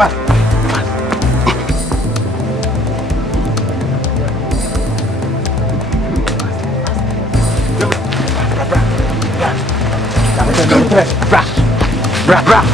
Fast. Bra.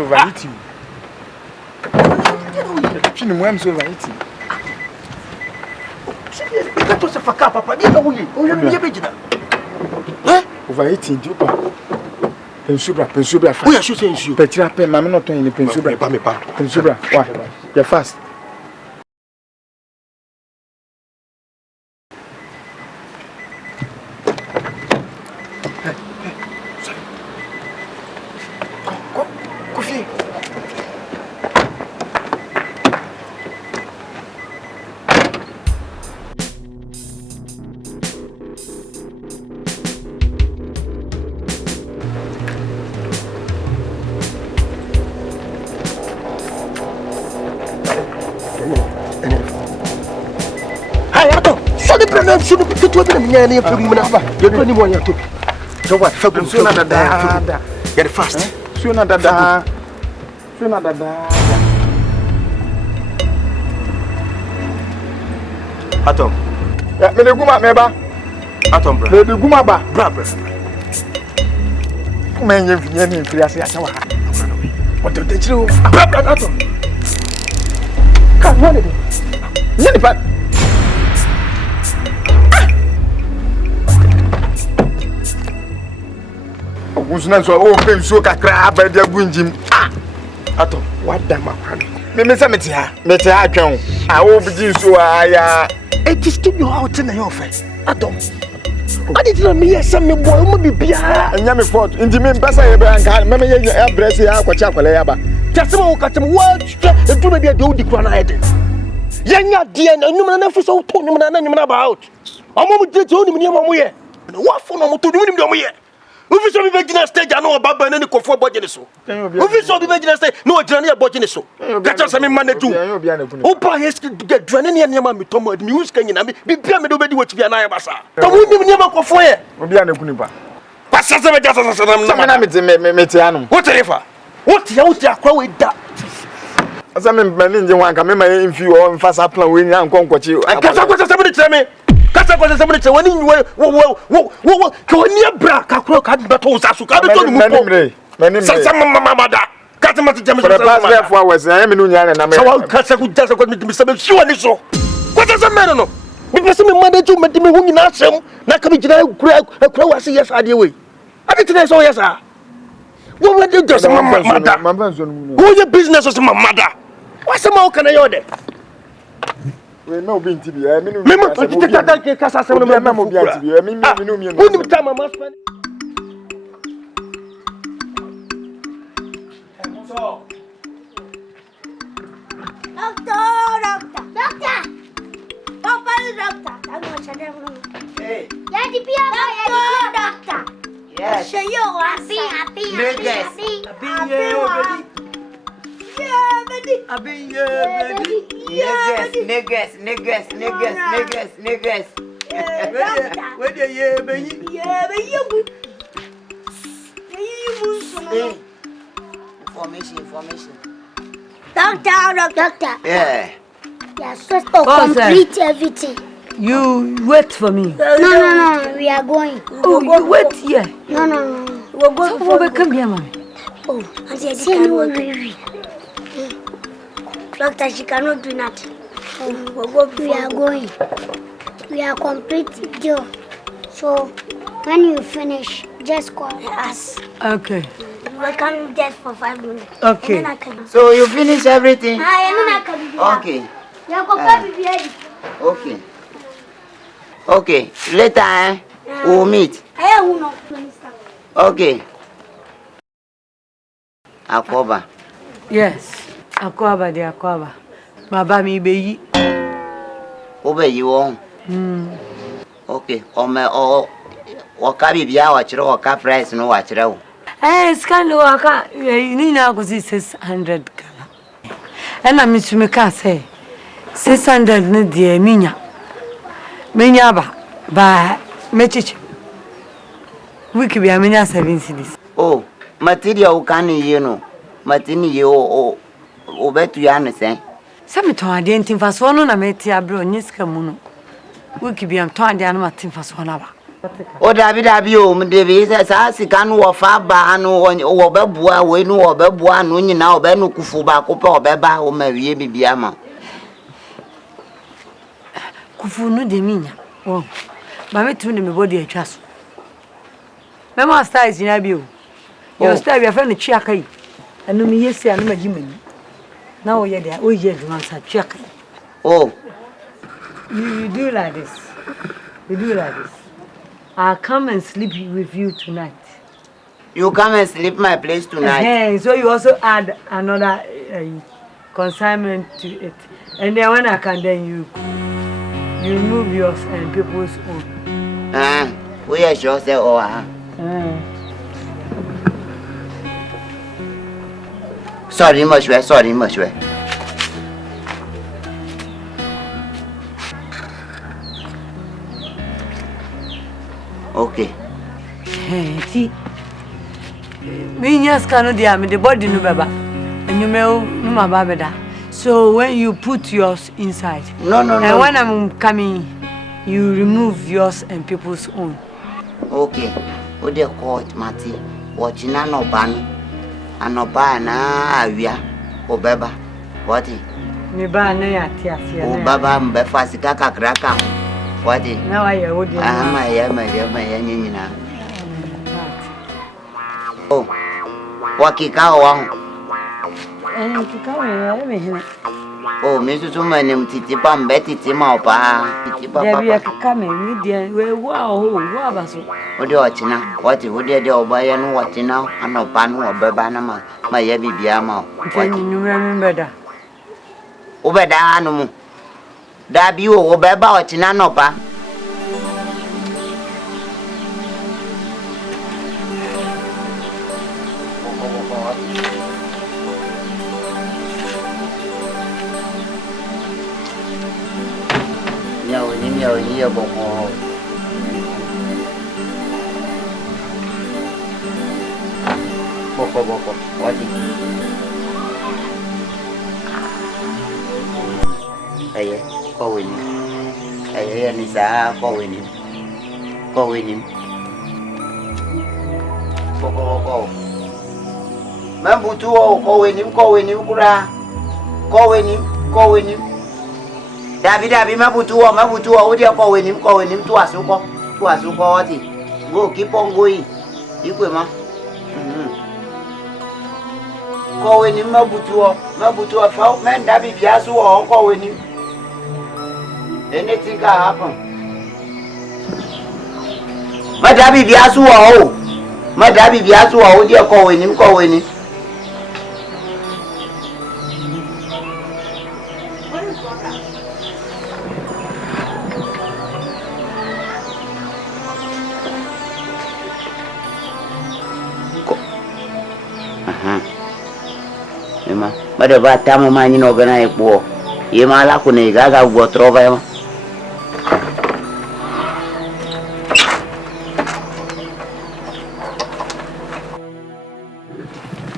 Overeating. I'm so overeating. That was a fuck up, Papa. You know, overeating, Dupa. Pensubra. We are shooting you. Petra, Mamma, not in the Pensubra. Pensubra. Why? You're fast. Get fast. Sooner dada. Atom. Me de guma meba. Atom bra. Me de guma ba. Bra. Men ye fiye ni fiase acha wa. What the chill. Bra Atom. Come on. Send it back. Usna so o pem so kakra ba dia gunjim. Ato what da makran. Me say meti ha atwen o bigi so aya. It is to you out na your face. Ato. I did not me some me boy mo bibia. Anya me port ndi me pesa ye ba nka me ye address ya akwachi akwale ya ba. Just so katem what do me bia do di kra na head. Yenya dia na num na fu so to num na nyum ba out. Omo mu je to num ni mo ye. What for no mo to num ni mo ye. Ufi so bi begina stage anu baba na ni kofo boje ni so. Ufi so bi begina stage no ogina na boje ni so. Kacha se me manage. O pa yeski get dwane ne ne ma mi tomo mi uska nyina mi bibia me do bedi wachi bia na ya basa. To woni mi ne ma kofo ye. Obi ana kuni ba. Pasa se be jasa sasa na me te anu. What refa? What ya akwa we da. Asa me mani nje wanka me ma mfi o mfasa plan we nya nkonkochi. Kasa kwasa se be tire me. Kasa kwasa se be tire wani wo ko ni bra ka kro ka beto usasu ka beto ni mu. Sasa mama da. Kasa ma tije me. Past 4 hours na me no nya na me. Sawa kasa ku jasa ko mi se be fiwa ni so. Kwasa se me no. Me pese me manage me de me hu nyina asem na ka me gina kura wase yes ade we. Ade tene so yes a. Wo we de just mama da. Who your business is mama da. What's the more can I order? We know being to be a minimum. Remember to take that casa some memo be to be a minimum. Wouldn't time I must spend. Doctor. I'm going to hey. Doctor. Yes. Show you happy. Niggas. Where the yeah, baby? Information. Doctor. Yeah. You are supposed to complete everything. You wait for me. No. We are going. Oh, you wait here. No. We'll go before we come here, mommy. Oh, and they say no. Doctor, she cannot do nothing. We are going. We are complete Joe. So when you finish, just call us. Okay. We can just for 5 minutes. Okay. So you finish everything? Okay. Okay. Later, we'll meet. Okay. Akoba. Yes. Akoba. Baba mi beyi. Obeyi won. Okay. Wakabi biya wachiro waka price no wachiro. Scan waka ni na go 600 kala. Na mi tumeka say 600 ne de minya ba mechichi. Wiki bi amenya 7 cedis. Oh, material can you know. Matini you obetu ya ne sen. Se me ton ade ntimfa so no na meti abro nyiska mu no. Wiki bi am ton ade anu matimfa so na ba. O David o mdebi sa sika no wo fa ba anu wo bebua we nu wo bebua anu nyina wo be nu kufu ba ko pe obeba o mawie bibia ma. Kufu no de minya. Oh. Ba metu ne me body atwa so. Mema style is na bi o. Your style your friend chiaka yi. Anu mi yesi anu magimani. Na o ye de o ye adwan sa chiaka. Oh. You do like this. I'll come and sleep with you tonight. You come and sleep my place tonight. So you also add another consignment to it. And then when I can, then you remove yours and people's own. We are sure say Sorry, much. Okay. See, me just cannot dear me the body no baba. And you may baba. So when you put yours inside, no. And when I'm coming, you remove yours and people's own. Okay. What they call it, Mati? Watching an oban, na awia, baba. What? Me ba na ya tia. Oh, baba, mbefasika kakraka. What? Now I would. Oh, wakikao wangu. Kikao ya mehina. Oh, misu suma ni mtitipa mbeti tima opa. Titipa papa. Debi akame ni dia we wa baso. Odi wachina. Wati odi de obaya no wachina anopa no obeba na ma ye bibia ma. Wati nyumra mbeda. Obeda anu mu. Da bi o obeba wachina anopa. Boko. What is it? Aye, Lisa, Cowen. Boko. Mambutu, Cowen, Kura. Cowen. David mabutu odi kowenim to asuko wati go keep on going ikwe ma kowenim mabutu fa men David biasu o kowenim anything can happen ma David biasu o odi kowenim Bada ba tamu manyi no gana epo ye mala kune gaga go trova yo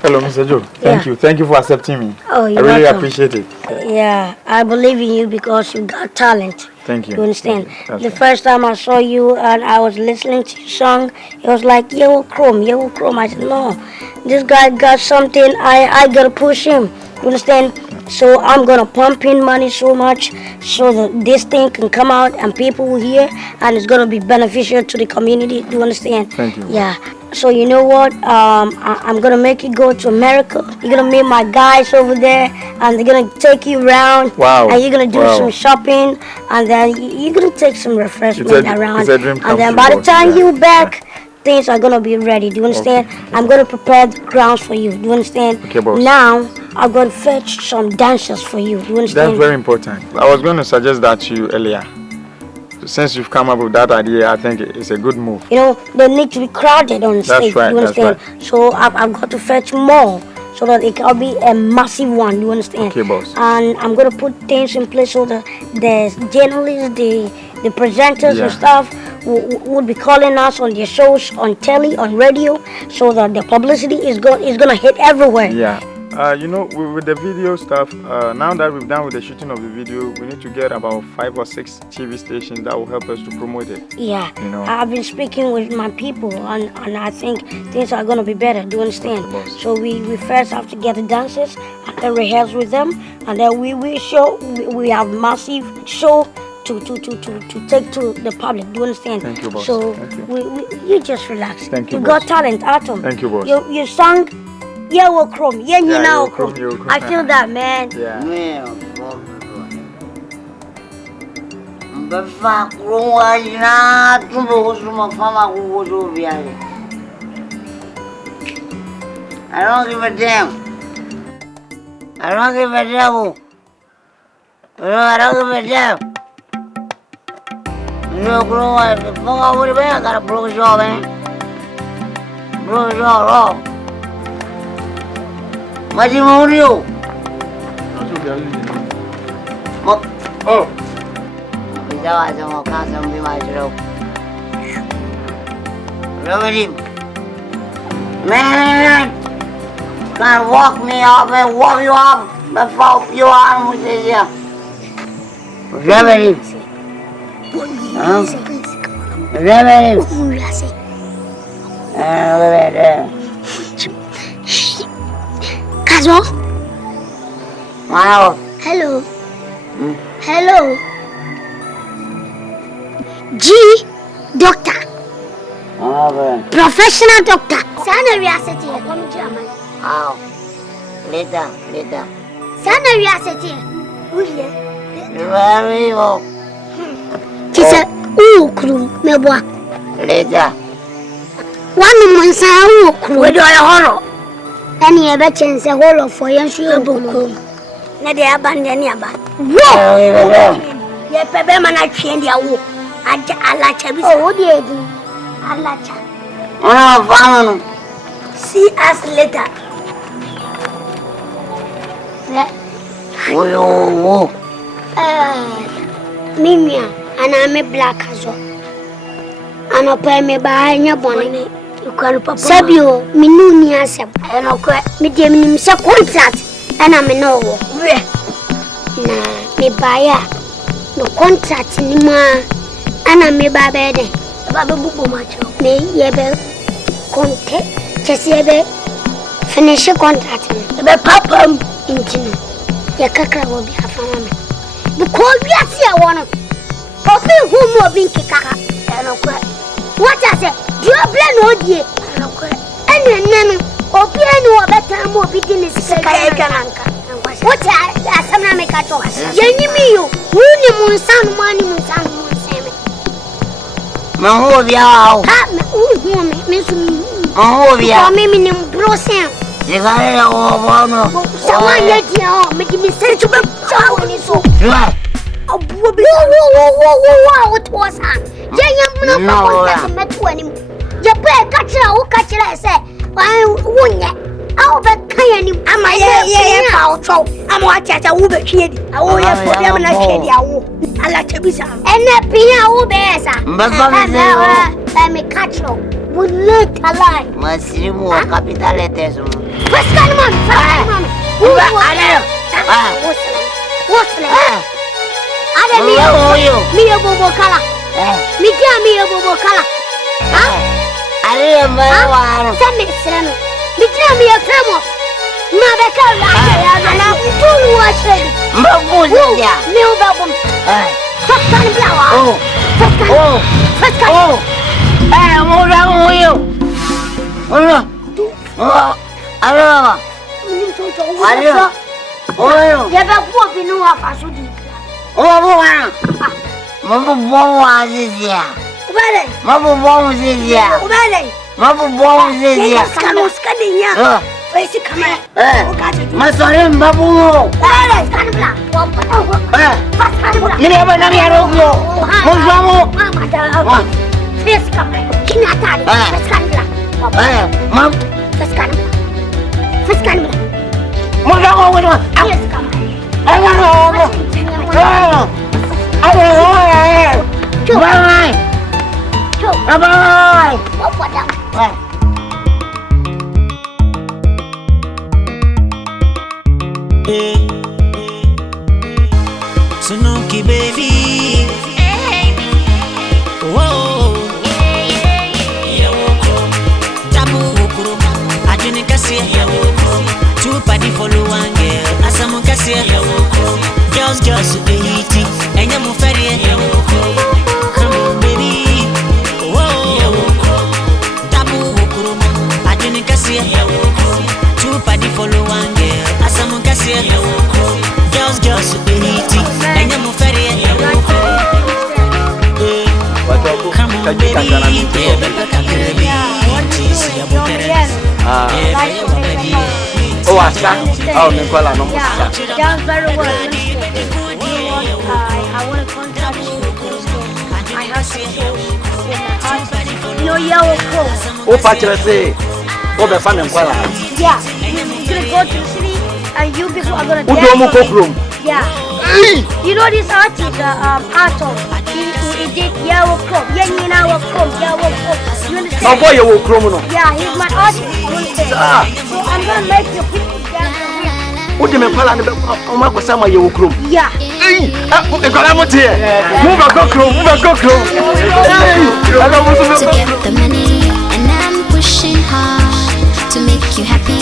Hello, Mr. Mr. Joe, thank you. Thank you for accepting me. Oh, you're I really welcome. appreciate it. Yeah, I believe in you because you got talent. Thank you. You understand? That's The right. first time I saw you and I was listening to your song, it was like YEWO KROM. I said, no, this guy got something. I gotta push him. You understand? So I'm gonna pump in money so much so that this thing can come out and people will hear and it's gonna be beneficial to the community. Do you understand? Thank you. Yeah. So you know what? I'm gonna make you go to America. You're gonna meet my guys over there, and they're gonna take you around. Wow. And you're gonna do Wow. some shopping, and then you're gonna take some refreshment around. It's a dream come And then true, by the boss. time Yeah. you back, things are gonna be ready. Do you understand? Okay. I'm gonna prepare the grounds for you. Do you understand? Okay, boss. Now I'm gonna fetch some dancers for you. Do you understand? That's very important. I was going to suggest that to you earlier. Since you've come up with that idea, I think it's a good move. You know, they need to be crowded on the stage. right, You that's understand? So I've got to fetch more so that it can be a massive one. You understand? Okay, boss. And I'm gonna put things in place so that the journalists, the presenters Yeah. and stuff would be calling us on their shows, on telly, on radio, so that the publicity is gonna hit everywhere. Yeah. You know, with the video stuff, now that we've done with the shooting of the video, we need to get about 5 or 6 TV stations that will help us to promote it. Yeah, You know. I've been speaking with my people, and I think things are gonna be better. Do you understand? Okay, boss. So we first have to get the dancers and then rehearse with them, and then we have massive show to take to the public. Do you understand? Thank you, boss. So Thank you. you just relax. Thank you, You boss. got talent, Atom. Thank you, boss. You sang YEWO KROM. Yeah, you Yeah, know. YEWO KROM, YEWO KROM. I feel that, man. Yeah. Befa kurunga ina tumbo kusuma fama kukuzo biari. I don't give a damn. I don't give a damn. I don't give a damn. No kurunga, funga muri baya kara broke job Broke job, Maji Maurio. Oh. Jawa sama kasam di majro. Remedy. Man, can't walk me off and walk you off before you are musician. Remedy. Remedy. Kazo. Wow. Hello. Hello. G doctor. Professional doctor. Sana Riaseti. Wow. Later. Sana Riaseti. Very well. Tisa ukru mebwa. Later. One month ukru. We do a horror. Any ever chance a horror for your shoe book. Na de abandon yaba. Whoa! Ye pebe mana change ya wo. Aja alacha bi. Oh, what do you do? Alacha. Oh, fun. See us later. Oh. Mimia, and I'm a black as well. And I'll pay me by your bonnet. Sabio, Minunia Sab, and I'll cry medium contract, and I'm an over. Me buy no contract anymore, and I'm a baby. Babu macho. Me, yebe contract, just yebe finish a contract. The papa into Yakaka will be a family. Because we are here one of who more being kaka. What I say? You are playing no dear. And then, or playing no better more beginning to say, what I some make a toss. Jenny, who knew mon son, money, son, Mahovia. Miss Mahovia. Mimi Brosen. You got it all. Someone let you make me say to them. Whoa, what was that? You met 20. You better catch her, who catch her, say, I won't yet. I'll bet Kayani. I'm I'm watching a Uber kid. I will have for them and I can't. I like to be some. And that Pina Ubesa. Let me catch her. Would let a lie. Must remove capital letters. What's going on? What's that? I don't know. Me a bobo color. Me can't be a bobo color. I remember. Send me, Sam. Me can't be a tremor. Mother color. I'm not fully watching. Mabuja. New album. First kind of flower. First kind. Sunuki baby. Whoa. YEWO KROM. Tabu KROM. Ajuni kasi YEWO KROM. Two party follow one girl. Asamu kasi YEWO KROM. Girls baby. Enya mo ferry YEWO KROM. Come on baby. Whoa. YEWO KROM. Tabu KROM. Ajuni kasi YEWO KROM. Two party follow one girl. Asamu kasi YEWO KROM. Girls baby. Enya mo ferry YEWO KROM. Come on baby. Oh, Asante. Oh, Nicola, no more. Down very well. I want to contact you. I have to know YEWO KROM. Oh, Patrick, oh, the fun and Kuala. Yeah, you're gonna go to the city, and you people are gonna YEWO KROM. Yeah. You know this artist, Ato. He did YEWO KROM. YEWO KROM. YEWO KROM. You understand? My boy, YEWO KROM, no. Yeah, he's my artist. I understand. So I'm gonna make your people dance for him. What do you mean, Kuala? Oh, my God, some YEWO KROM. Yeah. Hey, I'm here. Move a go KROM. Move a go KROM. To get the money, and I'm pushing hard to make you happy.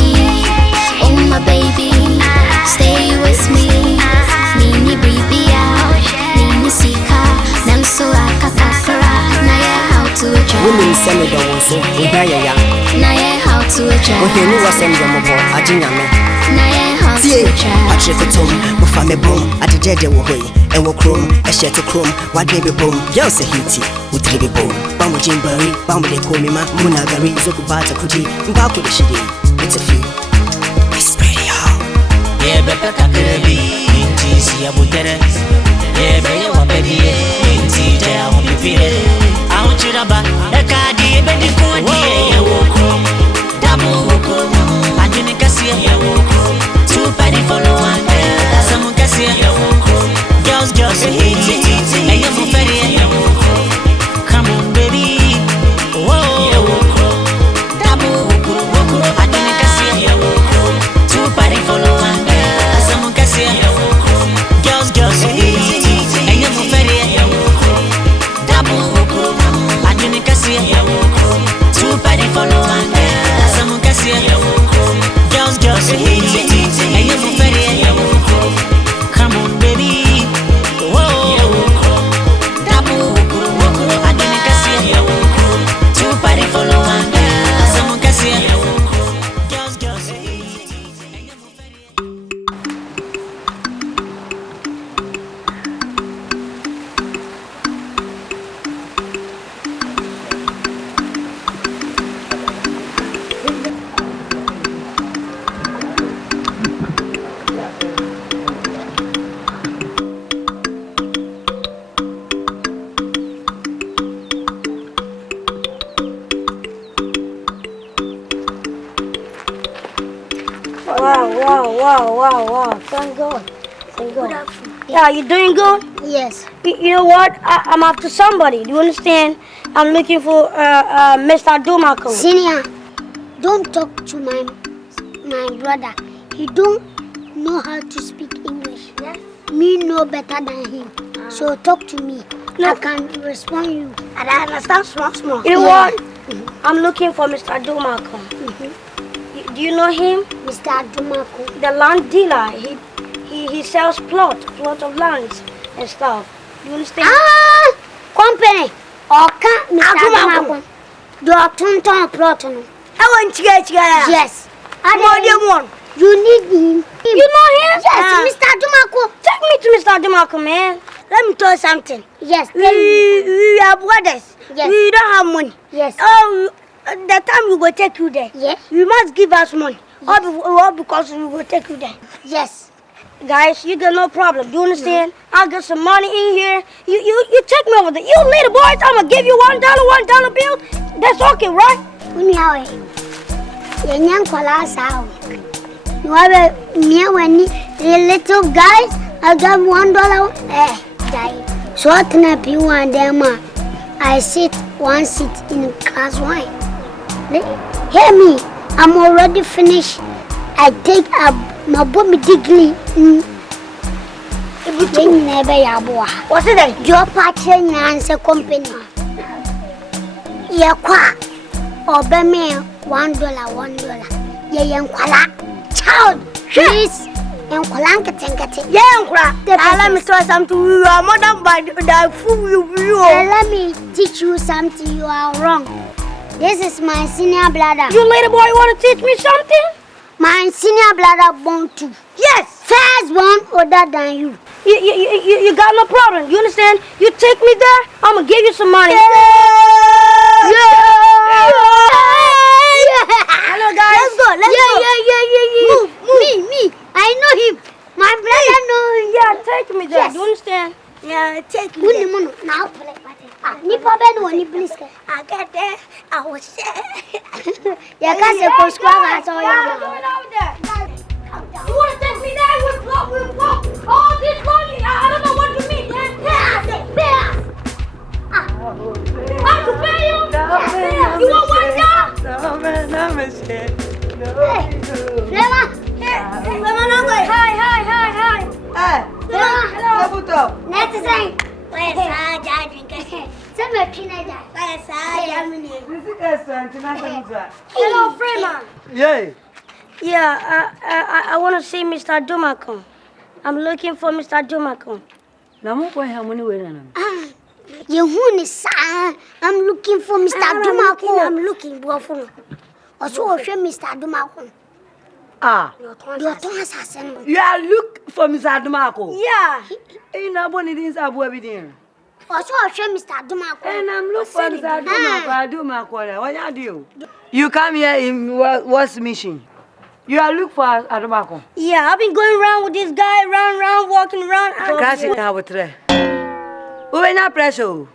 Oh my baby, stay with me. Nini Bribia, Nini Sika, Namsula Katakara, Naya how to adjust. Women send it also, Ubaya. Naya how to adjust. Okay, you was sending them about Ajiname. Naya how to adjust. Watch it for Tom, Mufame Boom, at the Jeja way, and walk room, a shed to chrome, what baby boom, yours a hitty, with baby boom. Bambo Jimberry, Bambo de Komima, Munagari, Zokubata Kuji, Mbaku the Shidi. It's a few. It's pretty hard. Yeah, but I could be. See a butere, yeah, baby, what baby, see there, I want to feel it. I want you to buy a cardi, baby, good, YEWO KROM, Tabu KROM, I didn't see YEWO KROM, two party follow one girl, someone can see YEWO KROM, girls, and you're for ferry, YEWO KROM, come on, baby, whoa, YEWO KROM, Tabu KROM, I didn't see YEWO KROM, two party follow one girl, someone can see YEWO KROM. Girls, and you're for ferry, YEWO KROM, Tabu KROM, I didn't see YEWO KROM, two party follow one girl, someone can see YEWO KROM, girls, and you're for ferry, YEWO KROM, come on baby, whoa, YEWO KROM, Tabu KROM, I didn't see YEWO KROM, two party follow one girl, someone can see YEWO KROM, girls, and you're for ferry. Wow. Thank God. Thank God. Yeah, you doing good? Yes. You know what? I'm after somebody. Do you understand? I'm looking for Mr. Dumako. Senior, don't talk to my brother. He don't know how to speak English. Yes. Me know better than him. So talk to me. No. I can respond you. And I understand small. You know what? I'm looking for Mr. Dumako. Do you know him? Mr. Dumako. The land dealer. He sells plot of lands and stuff. You understand? Company. Akan, Mr. Dumako. Do a ton plot on him. I want to get you. Yes. One. You need him. You know him? Yes, Mr. Dumako. Take me to Mr. Dumako, man. Let me tell you something. Yes. We are brothers. Yes. We don't have money. Yes. Oh, the time we will take you there. Yes. You must give us money. Yes. All because we will take you there. Yes. Guys, you got no problem. Do you understand? I'll get some money in here. You take me over there. You little boys, I'm gonna give you $1 bill. That's okay, right? You have me when little guys, I got $1. So I can help you one day, ma. I sit one seat in class 1. Hear me, I'm already finished. I take my body degree. What's it then? Your partner and company. Yeah, qua. Obey me $1. Yeah, child, please. And let me tell you something. You are more than by the fool you. Let me teach you something. You are wrong. This is my senior brother. You little boy want to teach me something? My senior brother born too. Yes. First born older than you. You got no problem. You understand? You take me there, I'm gonna give you some money. Yeah. Hello guys. Let's go. Move. Me. I know him. My brother knows him. Yeah, take me there. Yes. Do you understand? Yeah, take me there. Now play. I get there. I was there. You can't say postcard. That's all you know. You want to take me there? We'll walk. All this money. I don't know what you mean. Pay us. How to pay you? You want $1? No, monsieur. Hey, Flema. Flema, no way. Hi. Hey. Hello. Next thing. Hello, Frema. Yeah, I want to see Mr. Dumako. I'm looking for Mr. Dumako. I'm looking for Mr. Dumako. I'm looking for Mr. Dumako. You are looking for Mr. Dumako? Yeah. You know what it is about everything. Mr. Dumako. And I'm looking for Mr. Dumako. What you do? You come here in what's mission? You are looking for Dumako? Yeah, I've been going around with this guy, round, walking around. Crashing now with three. We're not pressure.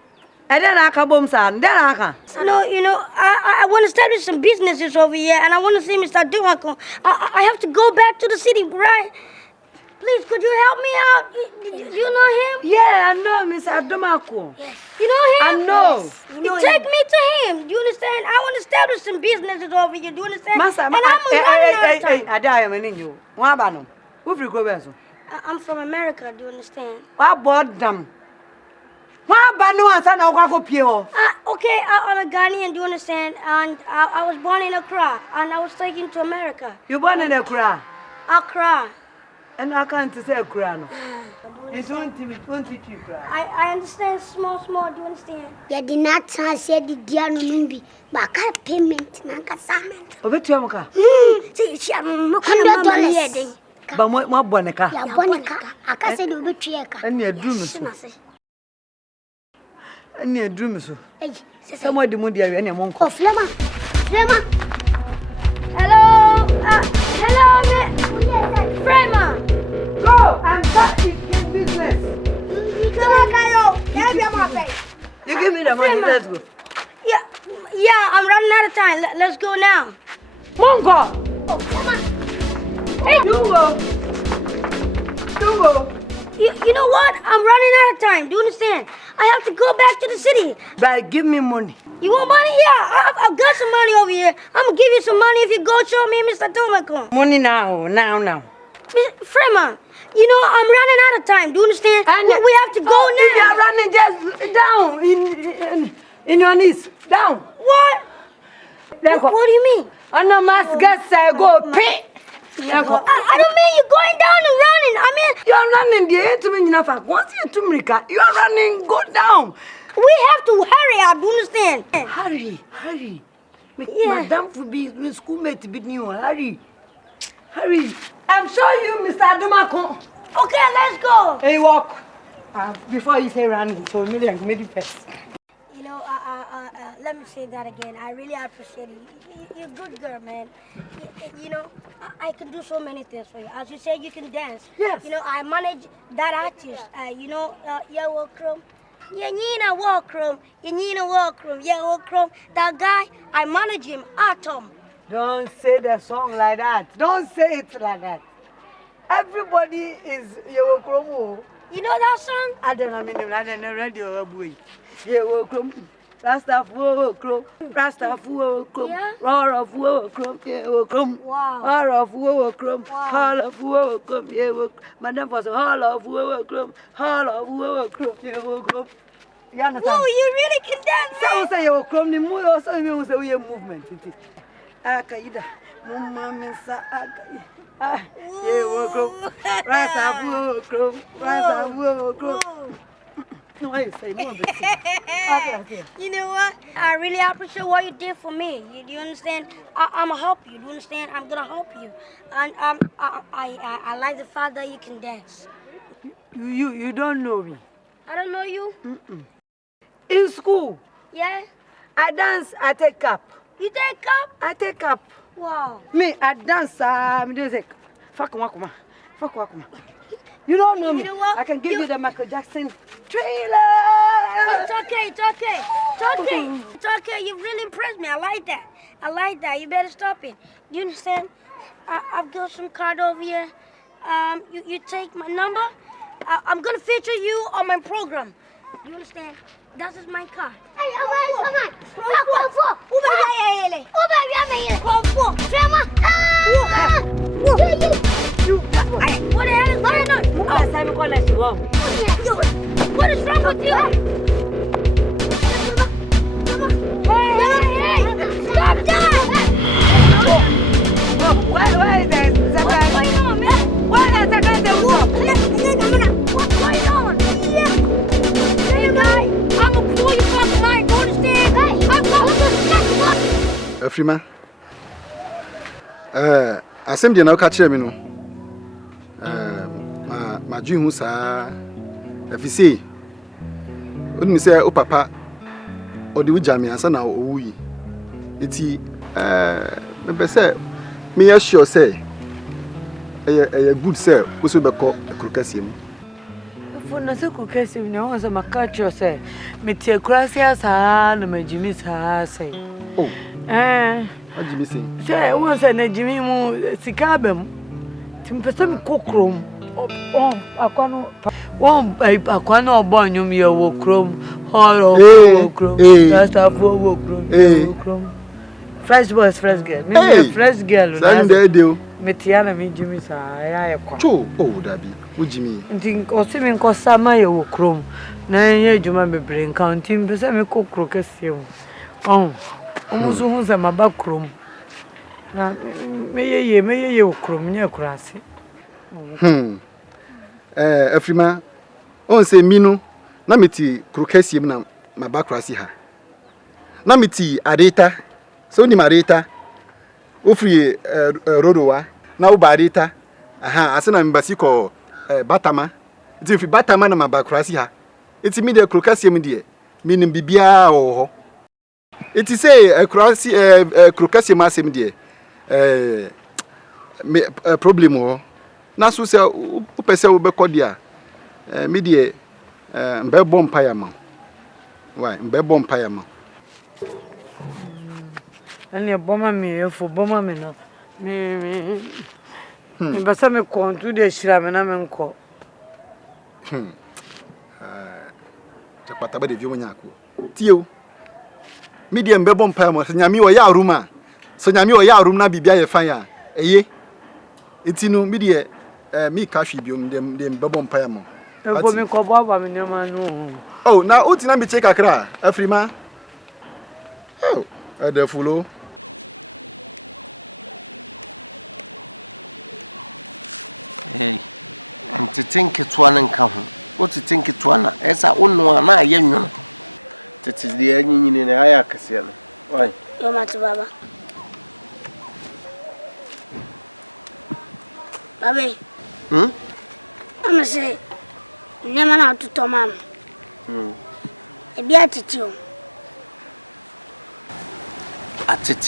And then I come home, son. Then I can. No, you know, I want to establish some businesses over here, and I want to see Mr. Dumako. I have to go back to the city, right? Please, could you help me out? Do you know him? Yeah, I know Mr. Dumako. Yes. You know him? I know. Yes. You take me to him. Do you understand? I want to establish some businesses over here. Do you understand? Master, and I'm I'm from America. Do you understand? What about them? Okay, I'm a Ghanaian, do you understand? And I was born in Accra, and I was taken to America. You born in Accra? Accra. And I can't say Accra, no. It's 22 Accra. I understand small, do you understand? You did not say the dear Numbi, but I can't payment, Nankasaman. Over to Yamaka. $100. But what Bonica? Bonica. I can't say the betrayal. And your dreams. And your dreams. Somewhere the moody and your monk. Oh, Flema. Hello, Flema. Go, I'm back in business. You give me the money, let's go. Yeah, I'm running out of time. Let's go now. Mongo! Oh, come on. Hey, Dungo! You know what? I'm running out of time. Do you understand? I have to go back to the city. But give me money. You want money? Yeah, I've got some money over here. I'm gonna give you some money if you go show me Mr. Tomacon. Money now. Frema, you know I'm running out of time. Do you understand? And we have to go now. If you're running, just down in your knees. Down. What? What do you mean? I know must get go pay. I don't mean you're going down and running. I mean you're running the to me enough. Once you to America, you're running. Go down. We have to hurry up. Do you understand? Hurry. Madam will be my schoolmate with you. Hurry. I'm showing you, Mr. Adumako. Okay, let's go. Hey, walk. Before you say running, so maybe first. You know, let me say that again. I really appreciate it. You're a good girl, man. You know, I can do so many things for you. As you say, you can dance. Yes. You know, I manage that artist. YEWO KROM. YEWO KROM. That guy, I manage him. Atom. Don't say the song like that. Don't say it like that. Everybody is YEWO KROM. You know that song? I don't know radio boy. YEWO KROM. YEWO KROM. Yeah. Roar of YEWO KROM. YEWO KROM. Wow. All of YEWO KROM. Wow. All of YEWO KROM. YEWO. Madam was all of YEWO KROM. All of YEWO KROM. YEWO KROM. You understand? Whoa, you really can dance, man. So say YEWO KROM. The more also means we movement. Akaida. Mama mensa akaida. YEWO KROM. Rasta YEWO KROM. Rasta YEWO KROM. No, I say more. You know what? I really appreciate what you did for me. Do you understand? I'm gonna help you. Do you understand? I'm gonna help you. And I like the fact that you can dance. You don't know me. I don't know you. In school, Yeah. I dance. I take up. You take up? I take up. Wow. Me, I dance. Music. Fuck wakuma. You don't know me. You know what? I can give you the Michael Jackson trailer. It's okay. You really impressed me. I like that. You better stop it. You understand? I've got some card over here. You take my number. I'm gonna feature you on my program. You understand? That is my card. Hey, what the hell is going on? What is wrong with you? Hey! Stop that! Where is that? What's going on, man? Where is that? What's going on? Hey, you guys! I'm gonna pull you back tonight. You understand? I'm going to the Afrima. Asem dia na ka kire me no. Ma dwun hu saa. Afisi. Oni se o papa odi ujame ansa na owuyi. Eti me be se me ya sure say good say wo so be ko ekrokase mu. For na se kokase mu na won se makacho say me tie krasia saa na majimi saa say. Oh. Ajimi say. Say won se na jimi mu sika bam. Timpese me kokrom. Akwano akwano obonyum YEWO KROM. Horo YEWO KROM. That's YEWO KROM. Fresh boys, fresh girl. Me fresh girl. Same day deal. Me tiana me jimi sa ya ekwa. Cho, dabi. Wo jimi. Nti o me nkosa ma YEWO KROM. Na ye juma bebre nka nti mpese me kokro kese mu. Omuzu hu za maba krom. Na me ye YEWO KROM nya kurase. Afrima on se minu na meti krokasi mu na mabakrasi ha na meti adeta so ni mareta ofri rodowa na u bareta asena mbasi ko batama ti fi batama na mabakrasi ha eti mi de krokasi mu de minim bibia ho eti say krokasi ma asem de problem ho na so se u pese u be kodia me de mbe bom payama why mbe bom payama ani boma me efo boma me no me basa me kontu de shira me na me nko Chapata ba de vi monyako. Tio. Medium bebo mpa mo nyame o ya room a. So nyame o ya room na bibia ye fan a. Eye. Etinu mi de mi ka hwe biom dem bebo mpa mo. Efo mi ko baba mi nyama no. Oh, na utina mi check akra. Afrima. Oh, adefulo. Hey. I'm to think it's one and come. What to think it's one? As I own one, I am. That is the ending in the Ayakasian. Why? Your matter, Baba. Baby. I'm say, never know to Tomam. A beatitude. At it.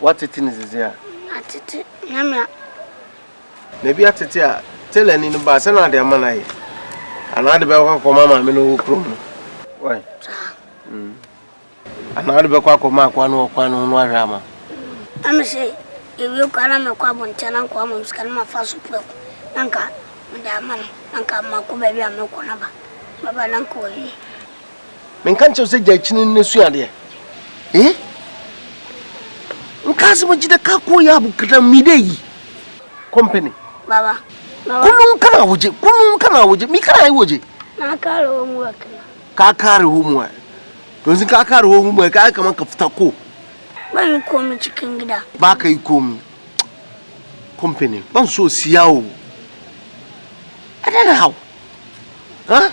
What it is there? At it, Namia. Maybe at it, tell any no basan at their man. Another bell for Mamma, no chrome. Why? Another bell for Mark one or one rama. I'm say, if you can't make a one channel, come scan my first book. Nanka, Daman, Nanka, Marco, baby, I'm no conaba. Baba, Nanko. Men can't you say Jachin in the Suadia? Eh? Nkasimuchide kakoya bukata midei company Baba kulun kana wuje mi kana woje na kare homework ka kare homework don sin ka kare homework ka kaman ka fita ko ban komi cikin gida ba ka yi komi company ban so siyawo adana how ha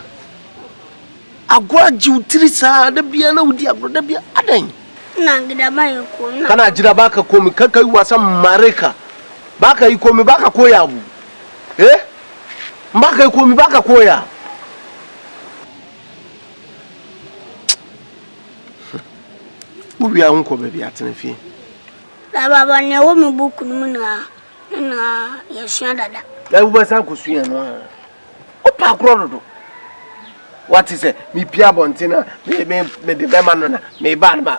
agwa jiutrisa da biya na wudi agro da biya adan na gida ban komi kana jira baka komi kai wasan mareka baka yi komi baka koya bu baka yi komi baka koya ubi ya unko bebi atinifi la baba ne wo mi buku na ya suya dada la bu ba san ko suya no o pa kro do what is it mi pia bontina me de be manona me ba na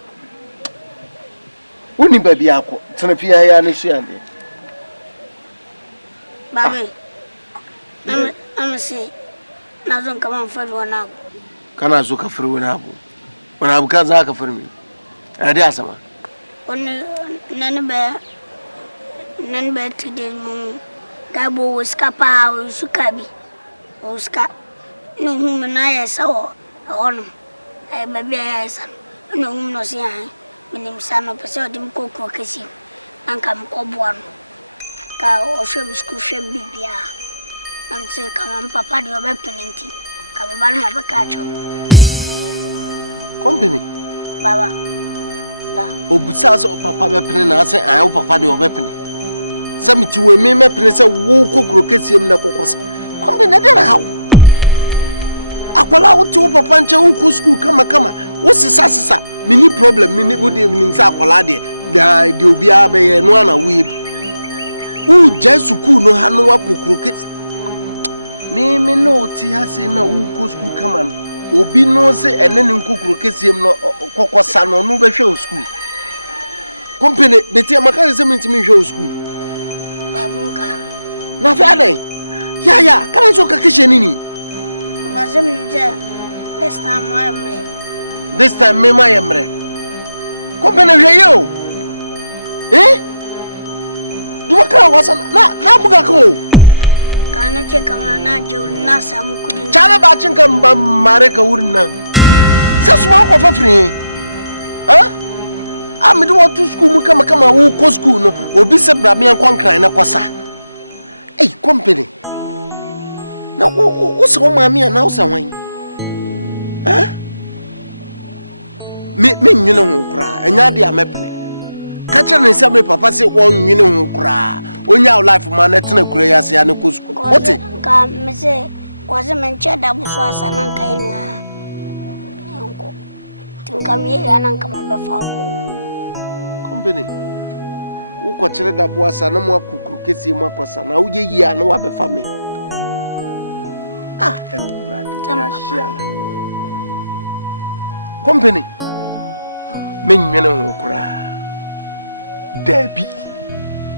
uni bebi akọ tinifi ya ne suya de babe I'm say na zon kaman fadu wani abu kana zo ka fari wani abu ka za ka fari mi a dai asama wani nan ba tide mu gabo wuska pa wuska bi wuska no hum na ya sawo awon ai baby ya san no hum no sia minim sano pese odim kokko kasi an kam ko buan ka o shebe school shebe bibia am say kam papa de obe penenti ka baba ma be ka cho company baba la obusa so papa be pene na say an papa de obe pene samiti we me pene say wo kokro kasiem na kokosa company dey na how akwala wo ti papa nche wo ko school kama wo sisa mini problem mini body mini sa akwala de de obi abe no ana we u jesu ku no ha no akokro kasi me no ti ha say na wo ko school kama obi no say ene ne kokro kasiem no kokosa no no be hwe school company beti amaka say minti me hwe school babunka na fa dai ya kana so ka kashe ni ni bazem nje this time me my emre company hwe yo duka wasan na buga ko kana ce kamar na je na samu kudi chana ba cin kan ban mare ka wurin nan sai su ma ko fafri mi do to school mu kama wo ko school no obi se bra me konkran na kosa company na wo so ma mi na wo sa wan me nyune ho kra enya de amepene kacha ne sabe papa se won nwine ho kra onya life man na tena kura ya se ya ne ko school ote ka me se kwaze menche da bu so asanan kai na yanko tinka mi ya nan kama be fa ko company wo ko chere da bu asa na mo akukuru kesi mo akwasa na wo ye yi ana wa be fa me company me nwene ho kra Debbie.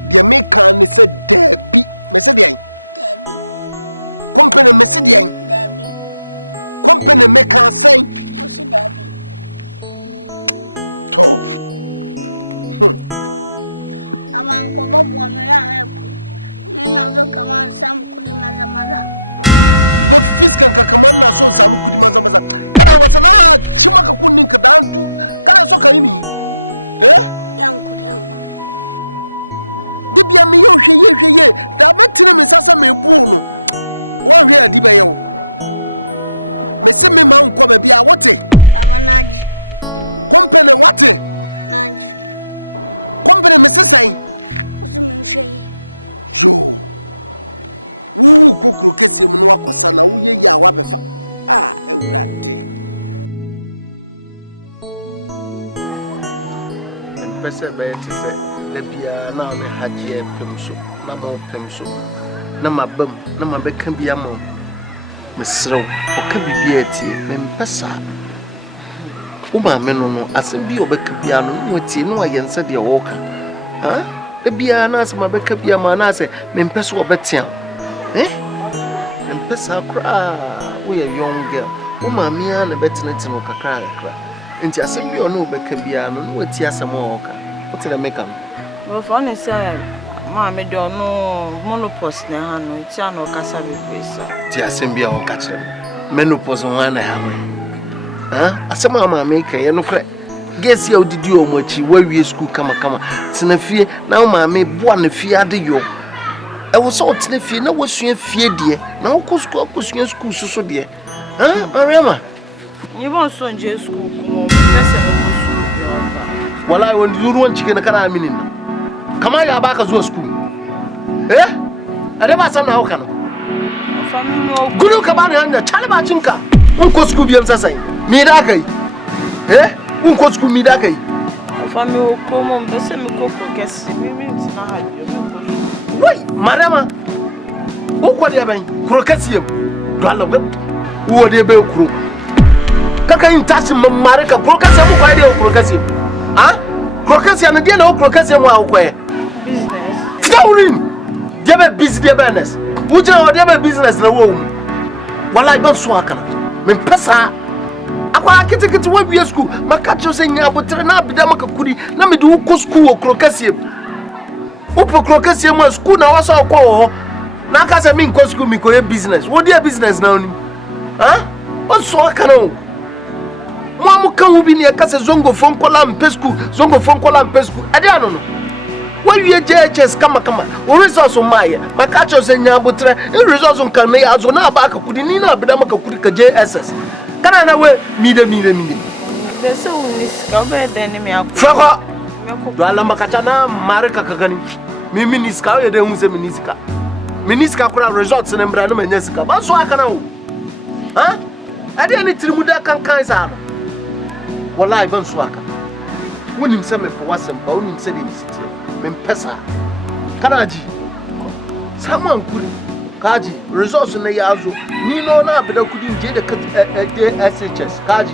The American is a Debbie. Me say the Debbie. company messadian Debbie. company make a say What's Debbie? to I'm Uncle Bob, one help. You know, come on, some could mother. go fiskan ka kaman na so samu kudi maza kana wasa na cima ka kunnin ka dantu kana so ka yi mi Yanku. dibia me yo hweye da betina me sasa me bu no wo hwe adi be yo me se me ma nko ba bia wote Baba Naji. company wote Naji. company me se sai What's me say? yo wu kokro kese mu no akosa na wo ye ya wa befa ewurade pese be ti se da bia na me haje pemso na mo pemso na mabam na mabeka bia mo mesrew o ka bibia ti me mpesa o ma me no asem bi obeka bia no ti no ayense de wo ka da bia na asem mabeka bia ma na ase me mpesa obetia mpesa kra we a young girl o ma me na betinati no kakra nti asem bi ono obeka bia no ti asem o ka what the make am well for honest ma me do no monopause na ha no ti ano kasa be pesa ti asem bia o ka kire menopause ho na ha asem ma me ka ye no kra gesi ya odidi o mo achi wa wie school kama tina fie na o ma me boa na fie ade yo e wo so tina fie na wo sua fie de na wo ko school so de Mariama you won't so nje school kuma pesa wallahi won duru won cike na kana aminin kama ya baka zuwa school ade ba san na hauka no gudu ka bani hanya chalba cinka un ko school biyan sasai mi da kai un ko school mi da kai fami o komo mbese mi ko progress mi tina ha wai Mariama o ko de ban progress yem do Allah ga wo de be kuro kaka yin tasin mamare ka progress mu ko de progress Crocassia and dear no crocassia wa business. Towering! Debe business. Would you have business in the womb? Well, I don't swaka. Men pesa. Aqua kitty to what we are school. My catcher saying, I would turn up the Damakuri. Let me do school or crocassia. Upo crocassia was school now. I saw a call. Nakasa mean cosco me business. What dear business now? What's swaka? Mwamu kan ubi ni akase zongo phone call mpesku ade ano no wa wie JHS kama o resource maye makacho se nya botre e resource kan me azo na ba ka kudi ni na abeda maka kudi ka JSS kana na we mide so ni ska be den mi akọ fako do ala makacha na mare ka kagani mi miniska ye de hu se miniska kura results na mbra no manya sika ba so aka na wo ade ani trimuda kan sa wallahi ban suaka woni mse me for wasem ba woni mse de misiti me mpesa kana ji saman kuri kaji results na yazo ni no na abeda kudi nje de SHS kaji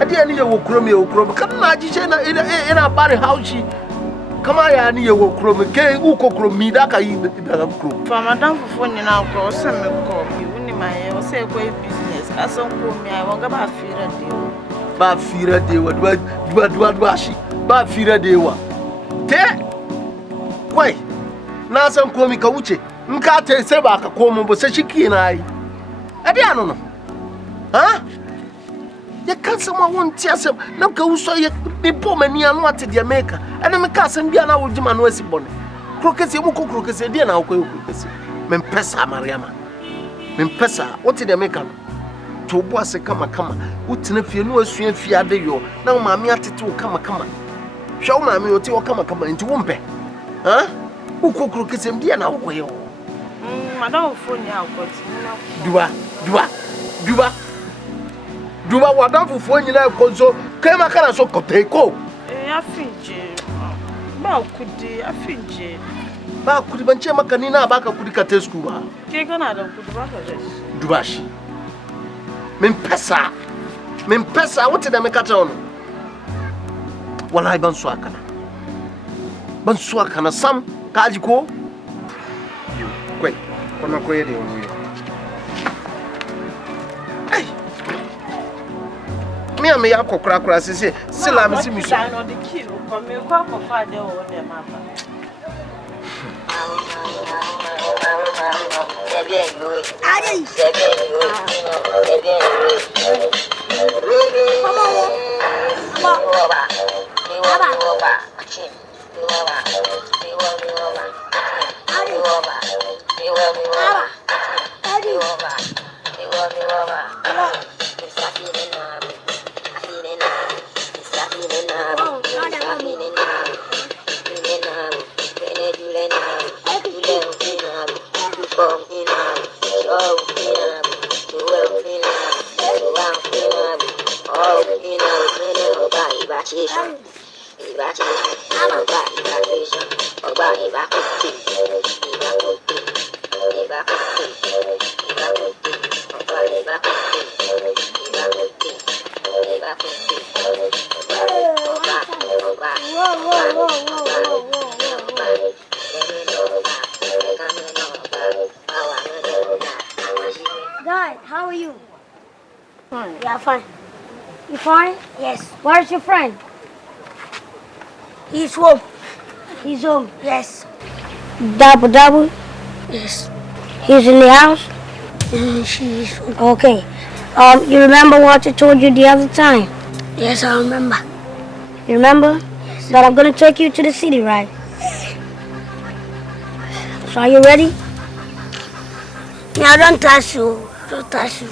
ade ani ye wo krom kana na ji che na ina bari haushi kama ya ni ye wo krom ke uko krom mi da ka yi da krom fa madam fofo ni na ko se me ko woni ma ye o se ko business asan krom mi ai wo ga ba fira de ashi ba fira de wa te kwai na san komi ka wuce in ka ta sai ba ka komo ba sai shiki na yi ade ano no ya kansa ma won ti asem na ka wuso ya bipo mani anu ate de America ana me ka san bia na wo jima no asibone krokesi mu ko krokesi de na wo ko krokesi me mpesa Mariama me mpesa o te de America to bo ase kama utina fie no asua fie ade yo na maami atete wo kama hwa wo maami o te wo kama nti wo mpe ukokro kesem dia na wo koyo madam foni akoti duba wadam fufu nyina konso kema kana so koteko afinje ba kudi banche makani na baka kudi ka tesku ba ke kana da kudi ba ka dubashi Mempesa wote da mekata ono wallahi ban suaka na sam kaji ko kwai Come on, quiet you. Me and me are cocra, say, still I'm a simi. I know the key. Come here, come for father or them. Guys, how are you? Fine. Yeah, fine. You fine? Yes. Where's your friend? He's home. He's home? Yes. Double? Yes. He's in the house? She's home. Okay. You remember what I told you the other time? Yes, I remember. You remember? Yes. That I'm gonna take you to the city, right? So are you ready? No, don't touch you. Don't touch you.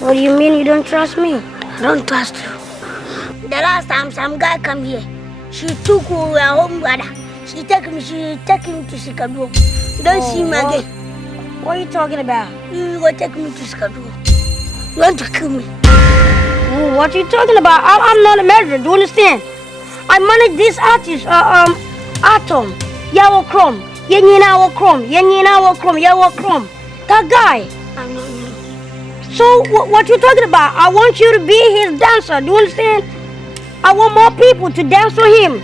What do you mean you don't trust me? I don't trust you. The last time some guy come here, she took her home brother. She take him to Chicago. You don't see him again. What are you talking about? You go take me to Chicago. You want to kill me? Oh, what are you talking about? I'm not a murderer, do you understand? I manage this artist, Atom, YEWO KROM, YEWO KROM. That guy. I know you. So what you talking about? I want you to be his dancer. Do you understand? I want more people to dance for him.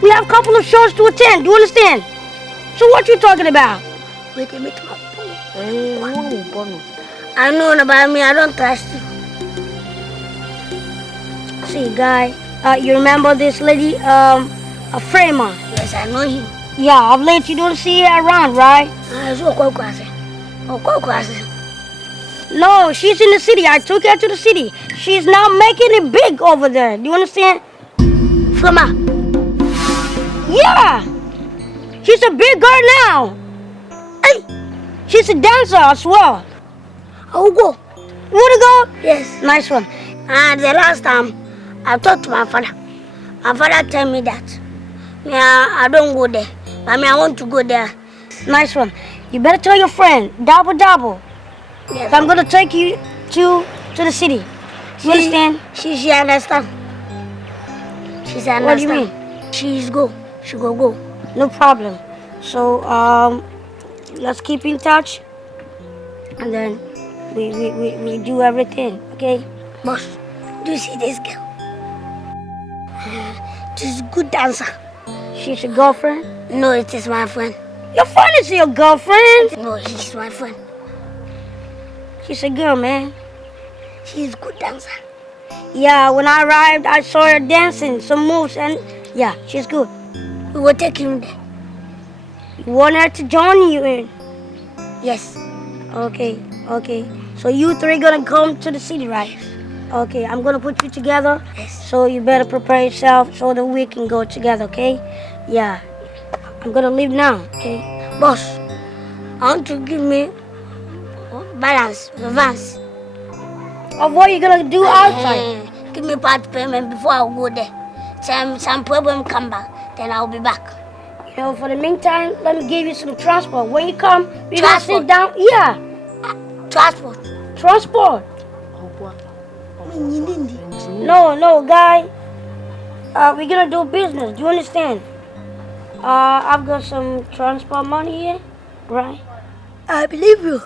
We have a couple of shows to attend. Do you understand? So what you talking about? Wait a minute. I know about me. I don't trust you. See, guy. You remember this lady, a Framer? Yes, I know him. Yeah, of late you don't see her around, right? No, she's in the city. I took her to the city. She's now making it big over there. Do you understand? Framer? Yeah! She's a big girl now. Hey! She's a dancer as well. I will go. You want to go? Yes. Nice one. The last time, I talked to my father. My father told me that. I don't go there. I want to go there. Nice one. You better tell your friend, Double. Yes. I'm going to take you to the city. You understand? She understand. She understand. What do you mean? She go. No problem. So, let's keep in touch. And then we do everything, okay? Boss, do you see this girl? She's a good dancer. She's a girlfriend? No, it is my friend. Your friend is your girlfriend? No, she's my friend. She's a girl, man. She's a good dancer. Yeah, when I arrived, I saw her dancing, some moves, and yeah, she's good. We will take him there. You want her to join you in? Yes. Okay. So you three gonna come to the city, right? Yes. Okay, I'm gonna put you together. Yes. So you better prepare yourself so that we can go together, okay? Yeah. I'm gonna leave now, okay? Boss, I want to give me balance, advance. Of what you gonna do outside? Give me part payment before I go there. Some problem come back, then I'll be back. You know, for the meantime, let me give you some transport. When you come, we're gonna sit down. Yeah. Transport. No, guy. We're gonna do business. Do you understand? I've got some transport money here, right? I believe you.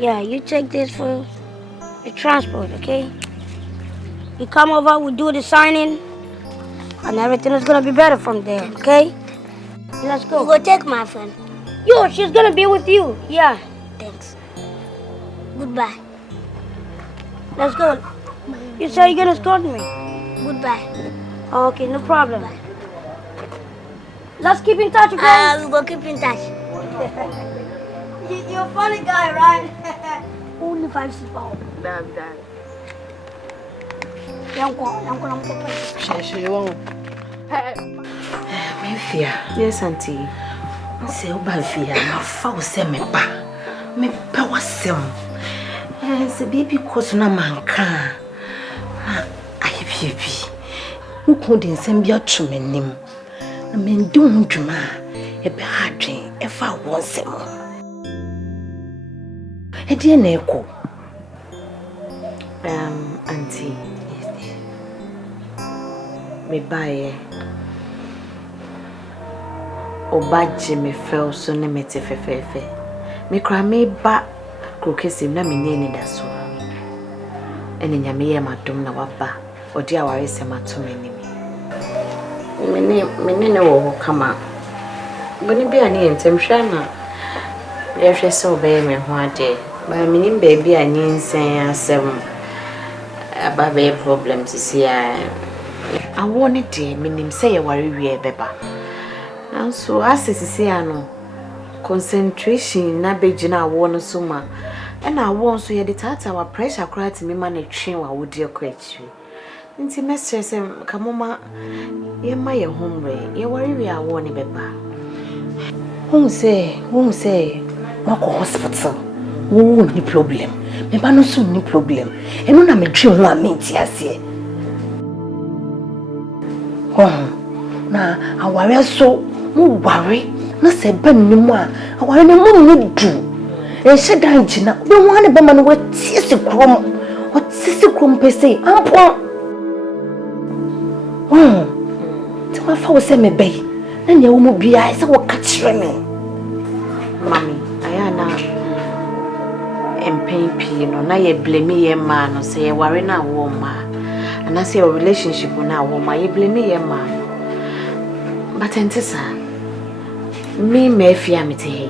Yeah, you take this for the transport, okay? You come over, we do the signing. And everything is gonna be better from there, okay? Let's go. Go take my friend. Yo, she's gonna be with you. Yeah. Thanks. Goodbye. Let's go. You say you're gonna escort me? Goodbye. Okay, no problem. Let's keep in touch, okay? We will keep in touch. You're a funny guy, right? Only 5 simple. Damn. Yes, Auntie. Say about fear, my foul send me back. Me power sim. Yes, baby, cause no man can. I baby. Who couldn't send me out to me name? I mean, don't you, ma? A bad dream if I want some. A dear echo. Auntie, me buy Obaji me fell so nemete fefefe. Me cry me ba krokesim na me neni da so. Ene nyame ye madom na waba. Odi aware se mato me ni me ne wo kama. Boni bia ne ntem hwa na. Ye hwe se obeye me ho ade. Ba me nim baby ani nsen asem. Aba be problems isi a. Awo ne de me nim se ye ware wie beba. And so as ano concentration na begina awo so ma and awo so ye the tata our pressure cry to me man a train wa wodi akwachi nti message say kamoma ye ma ye hombre ye worry we awo ne beba who say mako hospital wo ni problem me ba no so ni problem eno na me train ho amenti ase na aware so mu worry na se ban ni mu a aware ne mu ni du e she dan gina be ho ane be ma no watisi krom pese ampo ti wa fa wo se me be na ne wo mu bia se wo ka kire me mami aya na empepi no na ye blame ye ma no se ye worry na wo ma and I say your relationship na wo ma ye blame ye ma. But Antissa, me fear me to hey.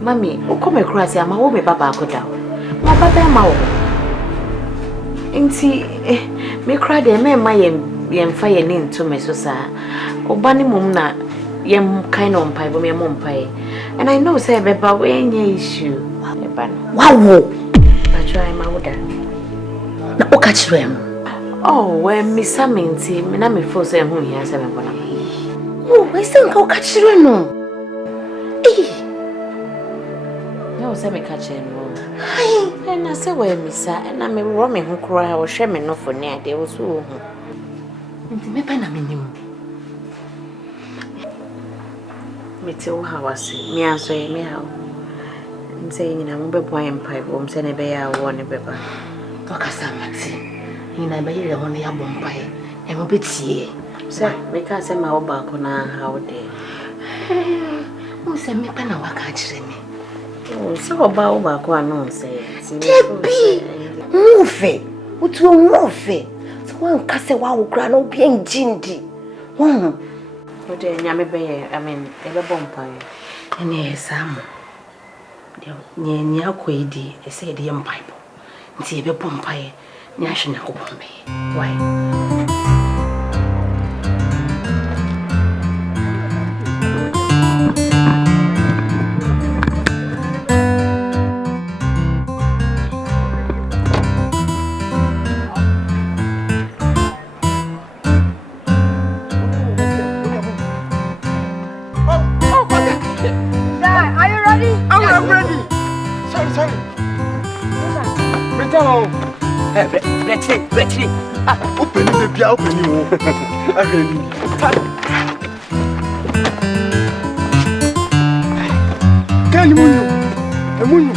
Mammy, who come across ya ma wo me baba ko da. Ma baba ma wo. Nti me cry de me ma yem fa ye ni nto me so sa. Oba ni mum na yem kind of pai bo me mum pai. And I know say baba we any issue. Eba no. Wow. Ba try ma wo da. Na o ka kire am. Oh, when me saminti me na me fo say hu ya say me bona. Oh, I think I'll catch you no. Eh. No, say me catch you no. Hi. And I say where me sa and I me ro me ho kro ha wo hwe me no for near there was so hu. Nti me pa na me nim. Me te wo ha wase. Me aso ye me ha. Nti nyina mo be boy empire wo se ne be ya wo ne beba. To kasa mate. Nyina be yire ho ne ya bompai. E mo betie. Sir, because I'm out back on how day. Who send me pen and work actually me? Oh, so about back one say. Debbie, move it. What will move it? So one castle wow grano being gindy. One. But then Yammy, I mean, ever bumpire. And yes, Sam. Near Quady, I say the young Bible. See the bumpire, national bombe. Why? Betrayal. Open the bia, open you. Can you move?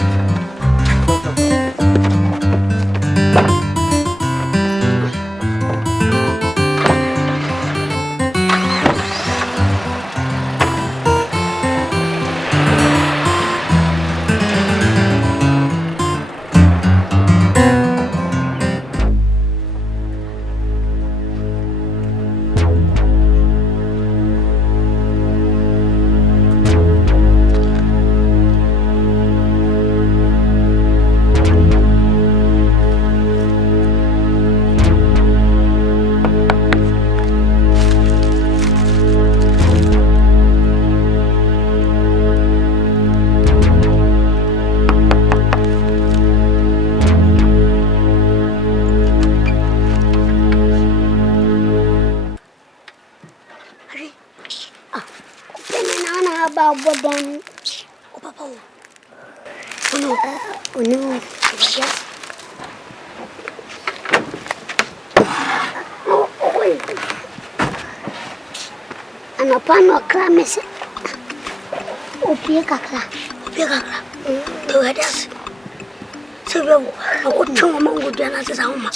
Penana about Bodan. Oh, Papa. Oh, no. And upon a clammy. Oh, Piacla. Do it us. So, I would show a mongo Janas's home.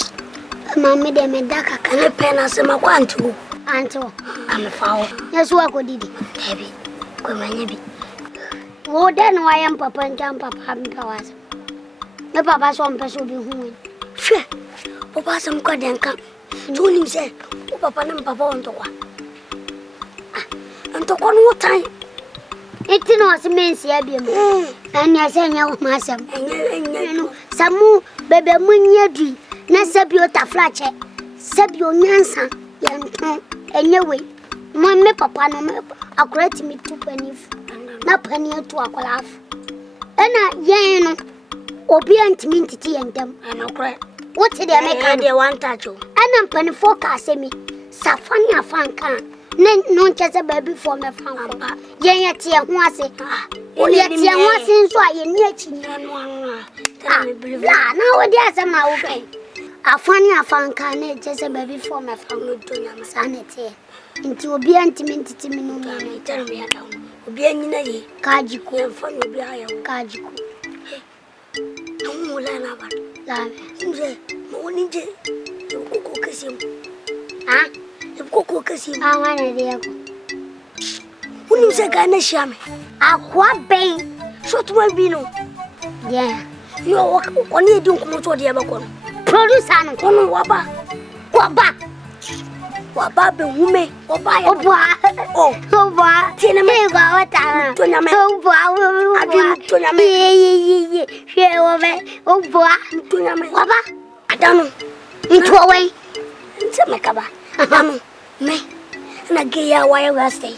Mamma de Medaka can I pen us in my one to Anto. I'm a foul. Yes, what would it? Heavy. Come on, heavy. Oh, then why am Papa and Papa having powers? The Papa's one person will be home. Sure. Papa, some good and come. Told him, say, Papa and Papa on the one. And to one more time. It was immense, and I say, no, Master, and some more baby moon. Na sabio ta flache sabio nyansa enyewe me papa no me akorati me tu panif na pani to akolaf ena yen no obi antimi ntiti yendam ana kora what dey make am dey want touch ena pani focus me safani afanka ne no chese baby for me fanka yen yete ho ase o yete ho ase nso aye ni achi la na wo dey asema wo kai Afani afanka ne jese baby for my family to nyama sanete nti obi antimi ntitimi no me na tell me down obi anyina ye kajiko enfani obi aya kajiko no la na ba la mze mo ninje koko kesim koko kesim wana de ko uni mse kana shame akwa ben so tuma bino yeah yo oni edin ko to de ba ko producer no kono waba be hume oba tina me ga wata to nyame adu to nyame ye she oba to nyame waba adanu into we nse mekaba anu me na geya why we stay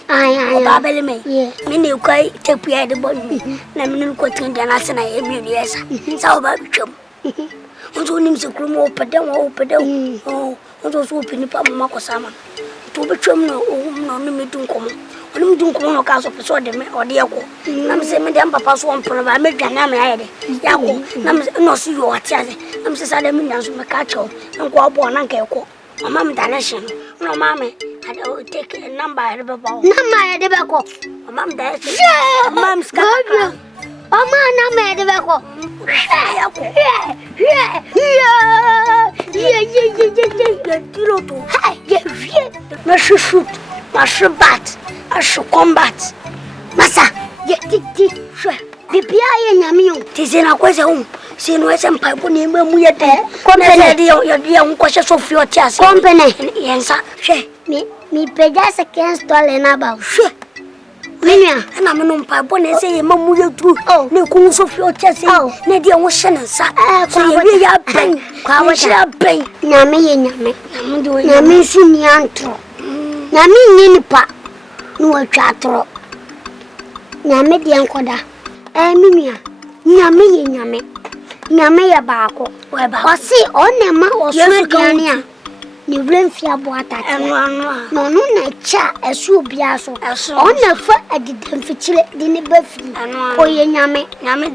oba bele me me ne kwai tepia de bonu na me ko tin de na sena e mi yesa sa oba bitwam Onzo nim se krumo opedem onzo so opini pa mama ko sama to betwam no no me dun komo onim dun komo no ka so peso de me ode yako na me se me dem papa so onpono ba me dwana me ayede yako na me no so yo atiase na me se sa de me nyanso me ka cho nko abo na nka eko mama me danation no mama I take a number I ever bought. Number de bako mama me danation mama ska Mama na me de bako. Ma shoot, ma bat, a combat. Massa, titi, Bibia Yamion, Tizena was a home. See no some pipe on him when we are there. Company, your unconscious of your chest. Company, answer. Me pedas against Dolenaba. And I'm no pipe when they say, Mamma, you do. Oh, no, comes of your chest. Oh, Nadia was Shannon, sir. So you are paying. How shall I pay? Nami, Nami, Siniantro. Nami, Ninipa, no chatro. Nami, the Ancoda. Emilia, Nami, Nami, a barco. Or see, on the mouth or Sugania. You blame Fia Boata and no, nature as you be as on the foot at the temperature, the buffy, or Yame,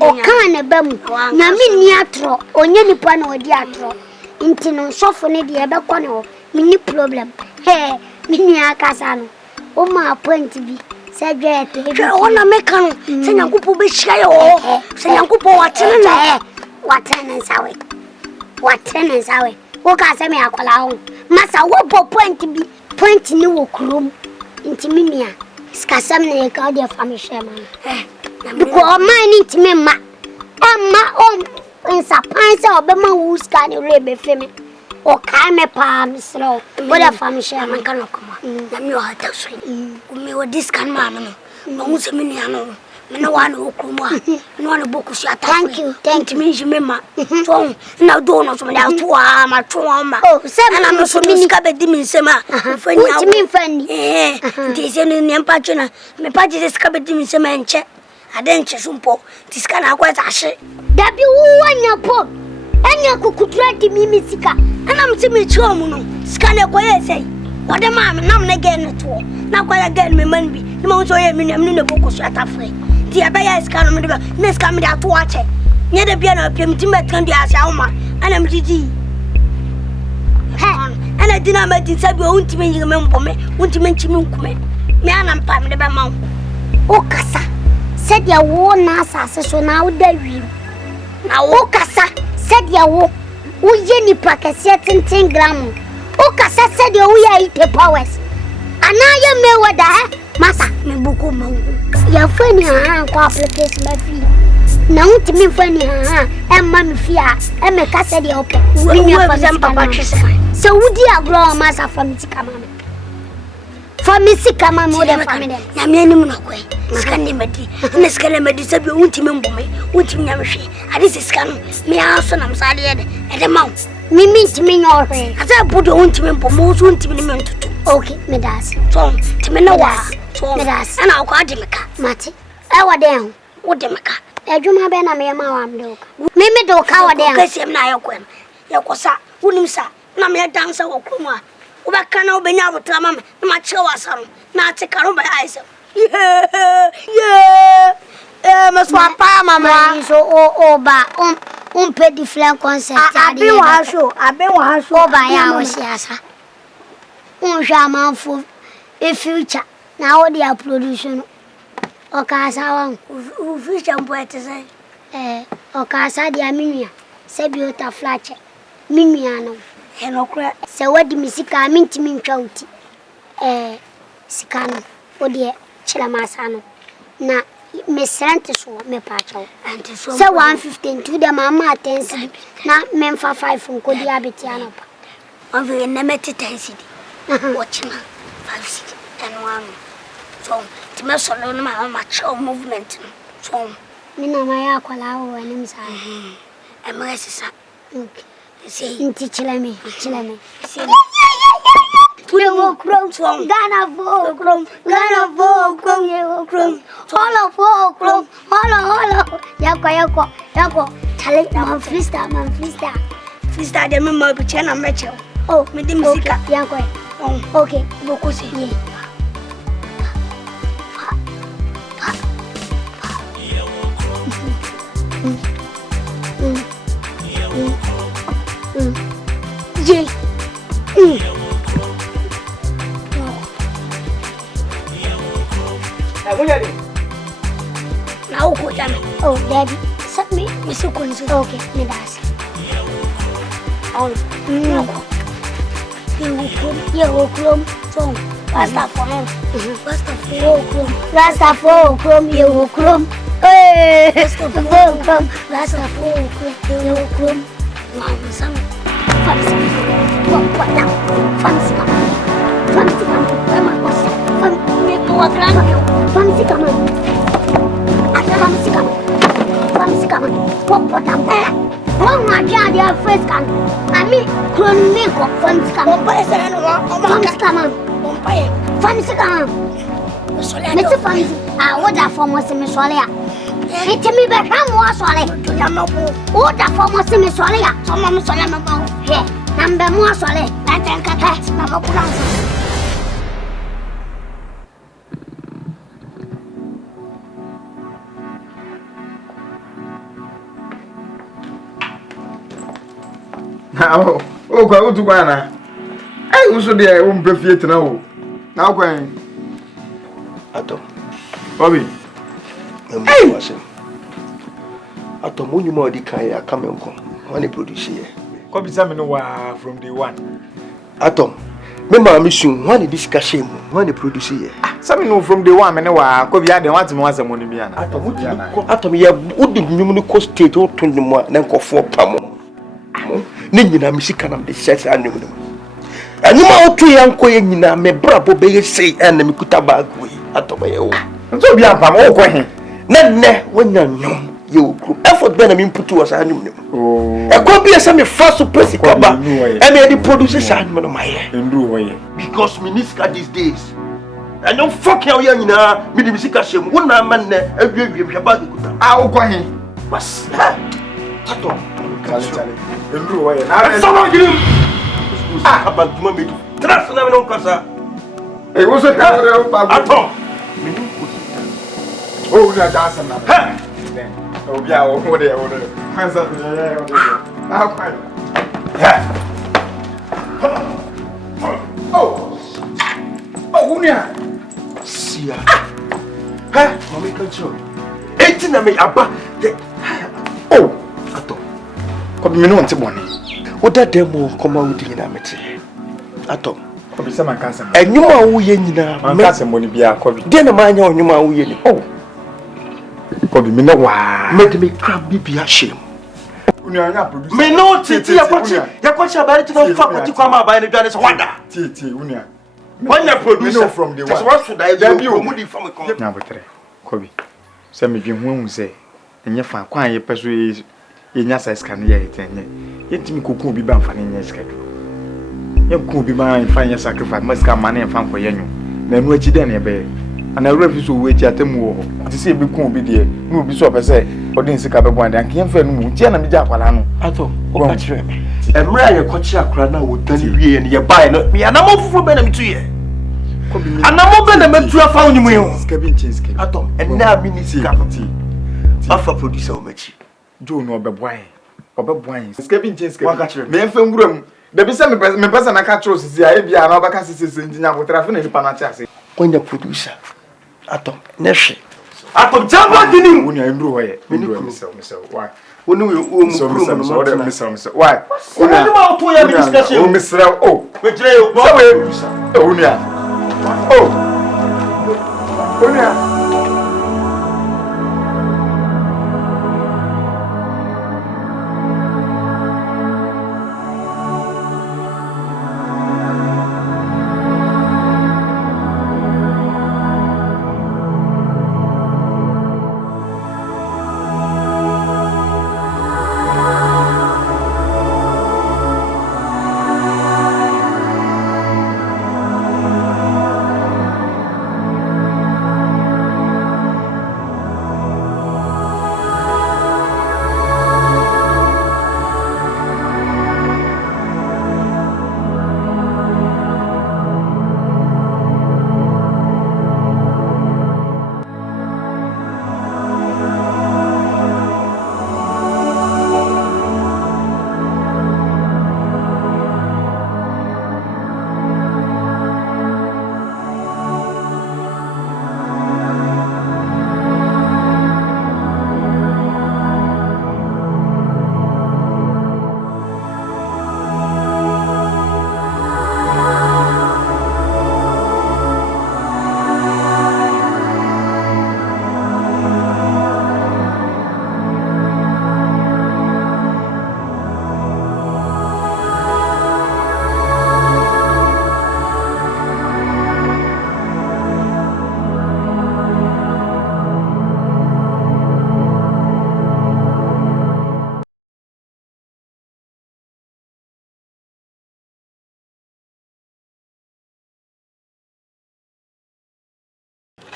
or can a bum, Nami Niatro, or Yanipan or Diatro, Intino soften the other corner, mini problem. Hey, Minia Casano, oh, my point to be. Said, "Ona mekano, senya kupo beshika yo, senya kupo watene sawe. Woka se me akola ho. Masa wo point bi, point ni wo krom. Intimimia. Skasam na ka de family share man. Because mine intime ma. In sapan se obema wo ska ni rebe femi. O ka me pa misro. Boda family share man kan okoma. Na mi o hata so. Me o discan man no. No mu se me ni ano. Me no wan okoma. No wan boku si ata. Thank you me jimema. So na do no so me da to ma to ma. Oh, se na me so mi ska be di mi nsema. Fani awo. Ti mi fani. Ti se no ni empa chuna. Me pa je ska be di mi nsema enche. Adenche sumpo. Ti ska na kwa za hye. Dabi wo anya po. Anya kukutura di mi sika. Ana mti mi chwo mu no. Ska na kwa ye sei. What the man, I'm again at all. Now, quite again, me man be. No one saw me, I'm in the book of Shatafrey. The Abaya is coming, let's come out to watch it. Near the piano, Pim Timber 20 as Alma, and I'm GG. And I did not make it, you won't mean you remember me, won't you mention me? Man, I'm fine with the mouth. Oh, Cassa said your war Nasa, so now there we. Now, oh, Cassa said your war. Oh, Jenny practice 10 grams. Oh, Cassa said you eat the powers. And now you may what that, Massa, me book. Your friend, application my fee. Now to me, funny, and Mammy Fia, and make us say the open. So, would you grow a massa from Sikama? From Missy Kama, mother family. Yamianimaway, Scandimati, and the Scalamadi said you won't remember me, won't you never see? And this is Scam, me also, I'm sorry, at the mouth. Me means to me, or as I put a won't remember most won't remember to. Okay, me does. So, to me, no was. And I'll call him a cat, Matty. I was down. What the maca? I do my ben, I'm a mamma dog. Mimi do cower down. I say, now, Quem. Yakosa, Unimsa, Namia dancer or Kuma. Uba cano be now with Tamam, my chowasan, not take care of my eyes. Yeah, Miss Papa, Mamma, so ba, pay the flank concert. I've been one show by hours, yes. Shaman for a future. Now they are producing. Okasa who fish and poet say. Okasa de Aminia, Sabiota Flatcher, Mimiano, and Okra. So what the Missika mean to me, County? Sicano, oh dear, Chilamasano. Now, Miss Santos, me pacho. And so 115 to the mamma attends. Not men for 5 from Kodiabitiano. Of the Nemetic density. Watching 5, 6, and 1. So, to me, so long, my mature movement. So, Mina, my aqua, and inside. And my sister. Okay. See, Chilame. YEWO KROM song. Ghana Krom, YEWO KROM. Hollow. Yako. Tell man, Flista, the member of China Metro. Oh, me the music. Yako. Okay, Bokusi. YEWO KROM. YEWO KROM. YEWO KROM. YEWO KROM. Now, oh, Daddy, set me, Mr. Kunzi. Okay, me that's YEWO KROM. all. YEWO KROM song. Rasta from YEWO KROM. Hey, YEWO KROM. Oh, go to Ghana. I also there won't be fit now. Now, going. Atom. Bobby. Hey! Atom, when you more the kind come and come. When you produce here. Come examine from day one. Atom. Remember, mission one discussion when you produce here. Some know from day one, and Kobe had the one once a money. Atom, you would the numerical state or 20 more than for Pamo. Nina Michigan, the church and you. And you are 2 young queen, me brabo be say, and the Mikutabagui. Atom, so be a Pamo going. None when you effort Benjamin put to us. I knew. A copy of some first press cover and the producers and my because Miniska these days. I don't fuck your young Midimisica, one man there, every about I'll go in. Was that? About mommy. Trust na me no kasa. Eh, wo so ka Ato. Oh, na dance na. Ha. Obi a wo ho de wo de. Kansa de ya wo de. Ah, fine. Yeah. Oh. Oh, unia. Sia. Ha? Mami control. Eti na me aba. Oh. Ato. Ko bi me no nte bone. Oda demo Kumawood nyina mete. Ato. Ko bi se man kansa. Enyuma wo ye nyina. Man kansa mo ni bia ko bi. De na manya onyuma wo ye ni. Oh. Ko bi me no wa. Me de me crab bibia shame. Unia nya producer. Me no titi ya kwachi abare ti no fa kwati kwa ma abare ne dwane so wada. Titi unia. When you producer me know from the one. Just what should I do? Komudi from a Na botre. Ko bi. Se me dwen hu se enye fa kwan ye peso ye nya sa scan ye etenye. Yetimi kokun bi ba mfa ne nya scan. Ye kokun bi ba mfa nya sacrifice ma scan ma ne mfa nko ye nyu. Na enu achi de ne be. Ana refi so we chi atemu wo. Ati se bi kun bi de. Na obi so opese odin sika be bo ande anke yemfa nu mu. Ti na me ja akwala no. Ato, o ka kire me. Emra ye kwachi akra na wo dani wie ne ye bae no. Me anamo fufu be na me tuye. Anamo be na me tu afa onyum ye. Sika bi nchin sika. Ato, enna minisi ka ti. Afa producer o machi. Jo no obeboan. Obeboan. Sika bi nchin sika. Wa ka kire me. Me mfa nguram. Da bi se me pesa na ka kire osisi a e bia na obaka sisi ntinya botra fe na nipa na tia se. When the producer Atom Neshi Atom Jamba Dinim when you endure why when we why Betrayal oh Betrayal oh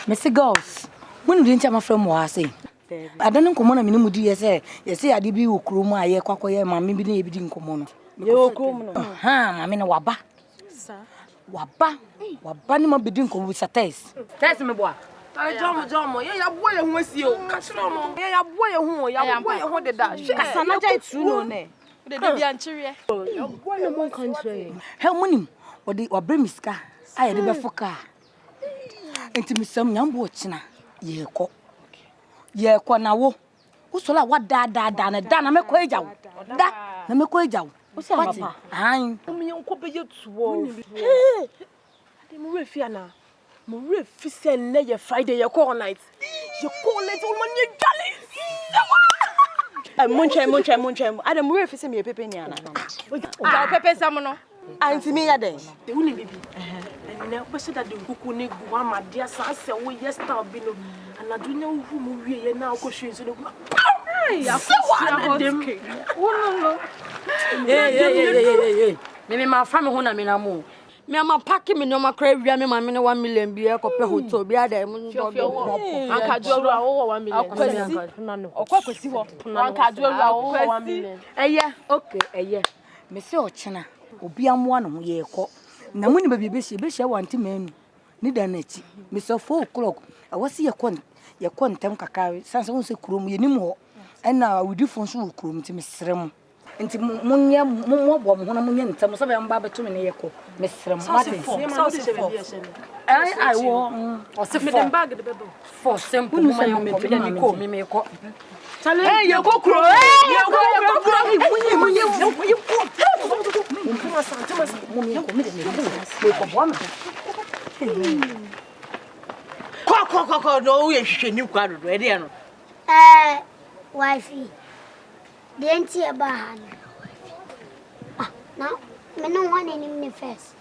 Mr. Girls, when you didn't from Wasi, I don't come on a minimum, you say, I did be Ukrum, I quack, mammy, be in common. You come, I mean, a waba. Waba, Wabanima bedin come with a taste. Test me, boy. I don't know, yeah, boy, who was you? Castromo, yeah, boy, who I am the dash. Asante soon, eh? The Diancheria. Boy, country. How many? What bring me scar? I had a car. Enti me sam nyam bochina ye ko na wo usola wada na me ko ejawo da na me ko ejawo o se papa han me nko be yetuo ade mo refi ana mo refi se na ye Friday ye call night o man ye jolly munchem ade mo refi se me pepe ni ana o ja pepe sam no anti me ya den uni bibi na o se da de kuku ni gu ama dia sa se wo yesta bino ana dunya wu mu wie na o ko hwe so no ya fa dem no me ma fa me ho na me na mo me ama pack me no makra wia me ma me 1 million bi e ko pe hotel bi ada mu do anka duoru a wo 1 million akwasi ho anka duoru a wo 1 million okay eye me se o chena obi amoa no ye ko na muni baby be she wanti menu ni da na chi me so 4 o'clock I was ye kon tem kakari sanse won se kurom ye nim ho na wudi fon so kurom ti mesrem nti munye mo na munye ntem so be mba beto me ne ye ko mesrem mate I wo o se me dem bag de bebo for simple me ko hey you go kro Ko no we hwehwe ni kwado do e de no wifey denti e ba ha no me no one in first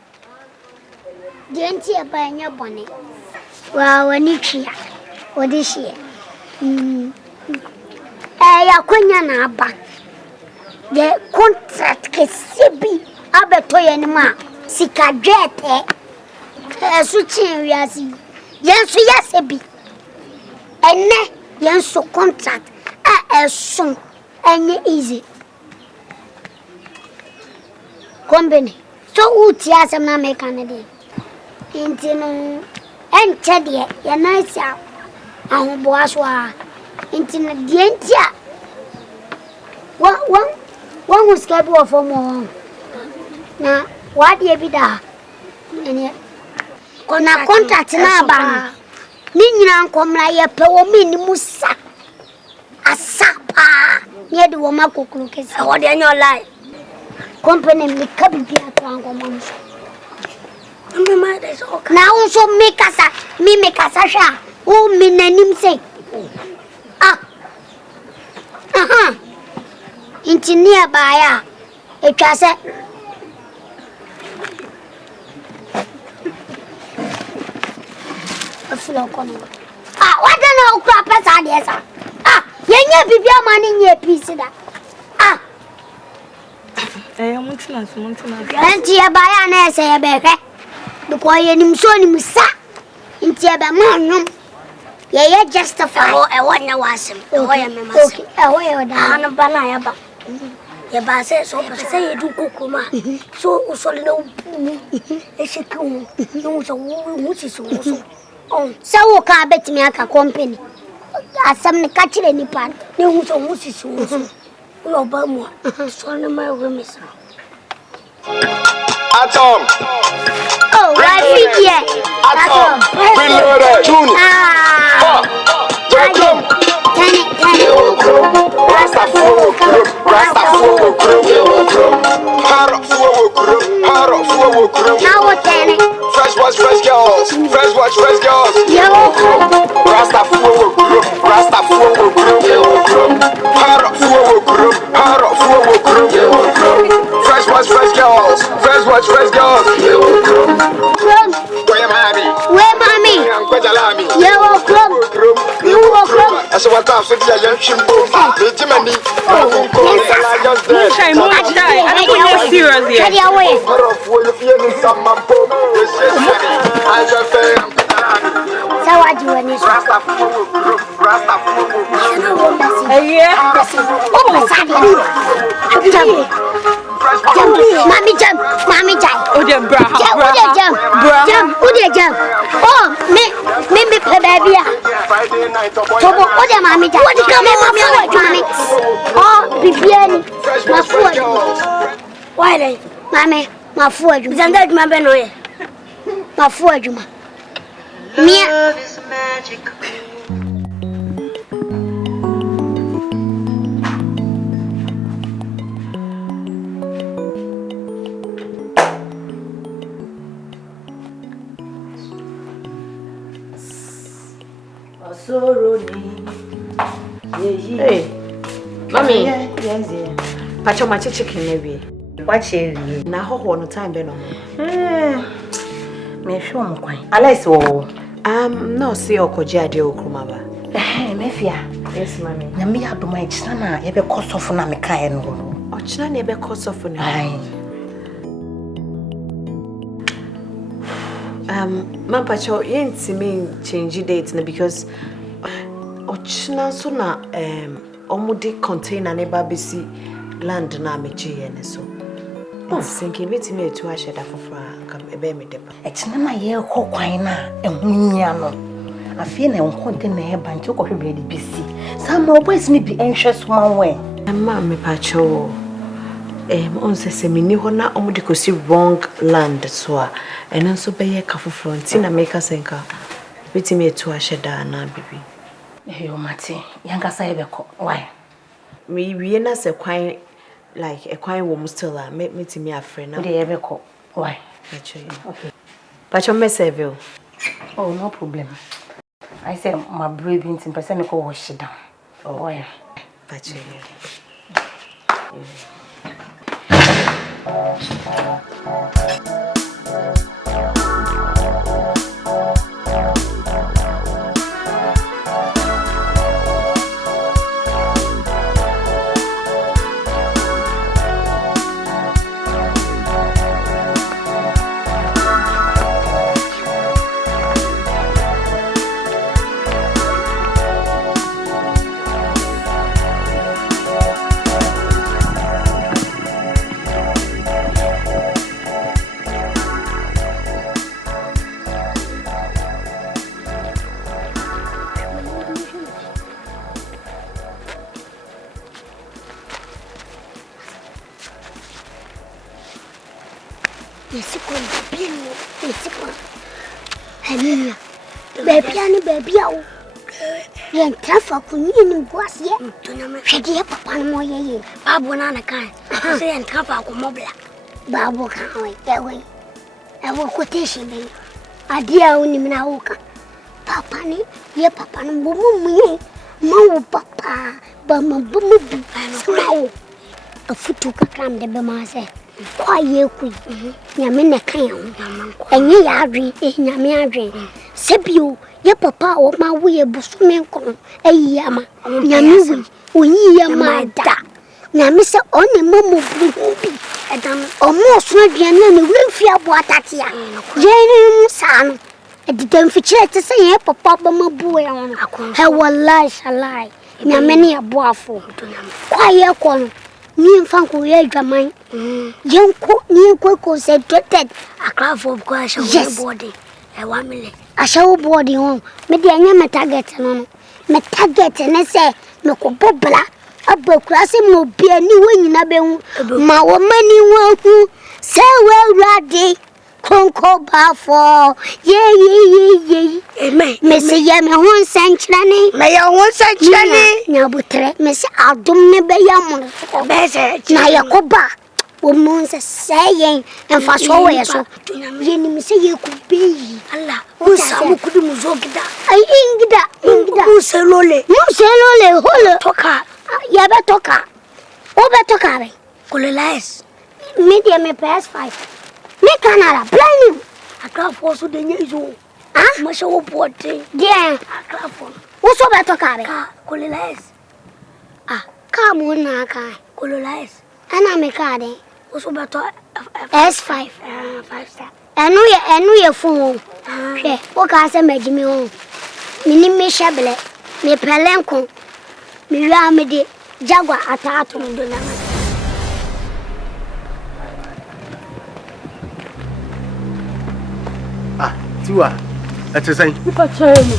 denti e ba nya bone wa wani twa odishi ya kunya na aba the contract kesibi abeto ye ni ma sika dwete su chin wiasi yensu yasebi ene yensu contract so any easy company so uti asem na make Canada intino enche de ya nice ahunbo aswa intino de entia one who schedule for more na what ye bi da ene kona contract na aba ni nyina nkomra ye pe wo mi ni musa asapa ye de wo makokuru kesi wo de enyo lie company me ka bibi atwango momso me ma de so na unso me kasa sha o mi nanim se engineer baya etwa se aflo kono what na okra pesa de esa yenye bibi amani nye pisi da muntina enti e baya na ese ye beke because ye nim so nim sa enti e be manum ye justify e wonna wasem e ho ye mema okay e ho ye da anu bana ya ba ye ba se so se ye du kokoma so usole na e sheku no so wo si so so wo ka betimi aka company asam ne ka kire ni pan ne hu so wo si so wo ba mo so na ma we misa Atom. Oh, I think yeah. Atom. Reloaded. Junior. Welcome. YEWO KROM. YEWO KROM. Now what then? Fresh watch, fresh girls. YEWO KROM. YEWO KROM. YEWO KROM. Fresh watch, fresh girls. YEWO KROM. Where mommy? YEWO KROM. I saw what I'm saying. I'm shimbo. Legitimate. I don't think you're serious here. Get away. So what do you want to Mommy jump. Oh, the bra. Jump. Oh, me baby. Tobo, oh, the mommy jump. What come mommy? Oh, bibiani. My food. Why then? Mommy, my food. Zanda juma benoye. My food juma. Love is magic. Hey, mommy. Yes. Pacho my chicken maybe. Watch it. Na ho no time be no. Me show am kwan. Alice wo. No see okoji ade okroma ba. Me fia. Yes, mommy. Na me adoma e china na ye be kosofo na me kan no. O china na ye be kosofo na. Mampacho yentimi change date na because ochina so na omudi container ne ba besi land na meje ye ne so Sinking bit me to a shed for come a baby dip. It's not my year hoquina and Winyano. I feel I'm content a bunch of really busy. Some always need be anxious one way. And mammy pacho. On says a mini honor only could see wrong land so and also pay a coffee front in a maker senka. Betty me to a shed and baby. Hey, Mati, younger Sabeco. Why? We not a quite like a quiet woman still make me to me a friend. Why? Okay. But your message. Oh, no problem. I say my breathing in person go wash it down. Oh, why? But you. Baby, yen trafa kunini mbwasi ye shadi ya papa na moye ye babu na kan se yen trafa ko mobla babu kan we ewe quotation be adia uni mina uka papa ni ye papa na bumu mu mawo papa ba mabumu bu mawo afutu kakram de be ma se kwa ye ku nyame ne kan ho enye ya adwen nyame adwen sebio ye papa o ma wo ye busume nkon ayiyama nyame wo yiyama da nyame se one mamu bi edam o mo so aduane ne wemfi abo atatia ye ne sano edidam fichire te se ye papa ba mabu ya hono he wallahi shalai nyame ne aboafo kwa ye kon ni mfan ko ye dwaman yenko ni ko concentrated akrafo ko asha body e wa mele ashawo body hon me de anya me target no me target ne se me ko bobla abakura se mo bia ni wonyina be hu ma wo mani wo hu se we rade konko ba fo ye amen me se ye me hon sanchirane me ya hon sanchirane nya butre me se adum ne be ya mo be se na yakoba o mon se sayen en fa so we so ye ni me se ye ku be Allah o sa mo kudu mu zo gida ai ingida mu se lole holo toka ya be toka o be toka be kolelais media me PS5 me Canada planning akrafo so de nyezo ma se wo bote dia akrafo wo so be toka be kolelais ka mo na ka kolelais ana me ka de wo so be to S5 5 star enu ye fun hwe wo ka se magimi ho mini me shabele me pelenko me wi amede jagwa ataato ndo na Tiwa, ate say.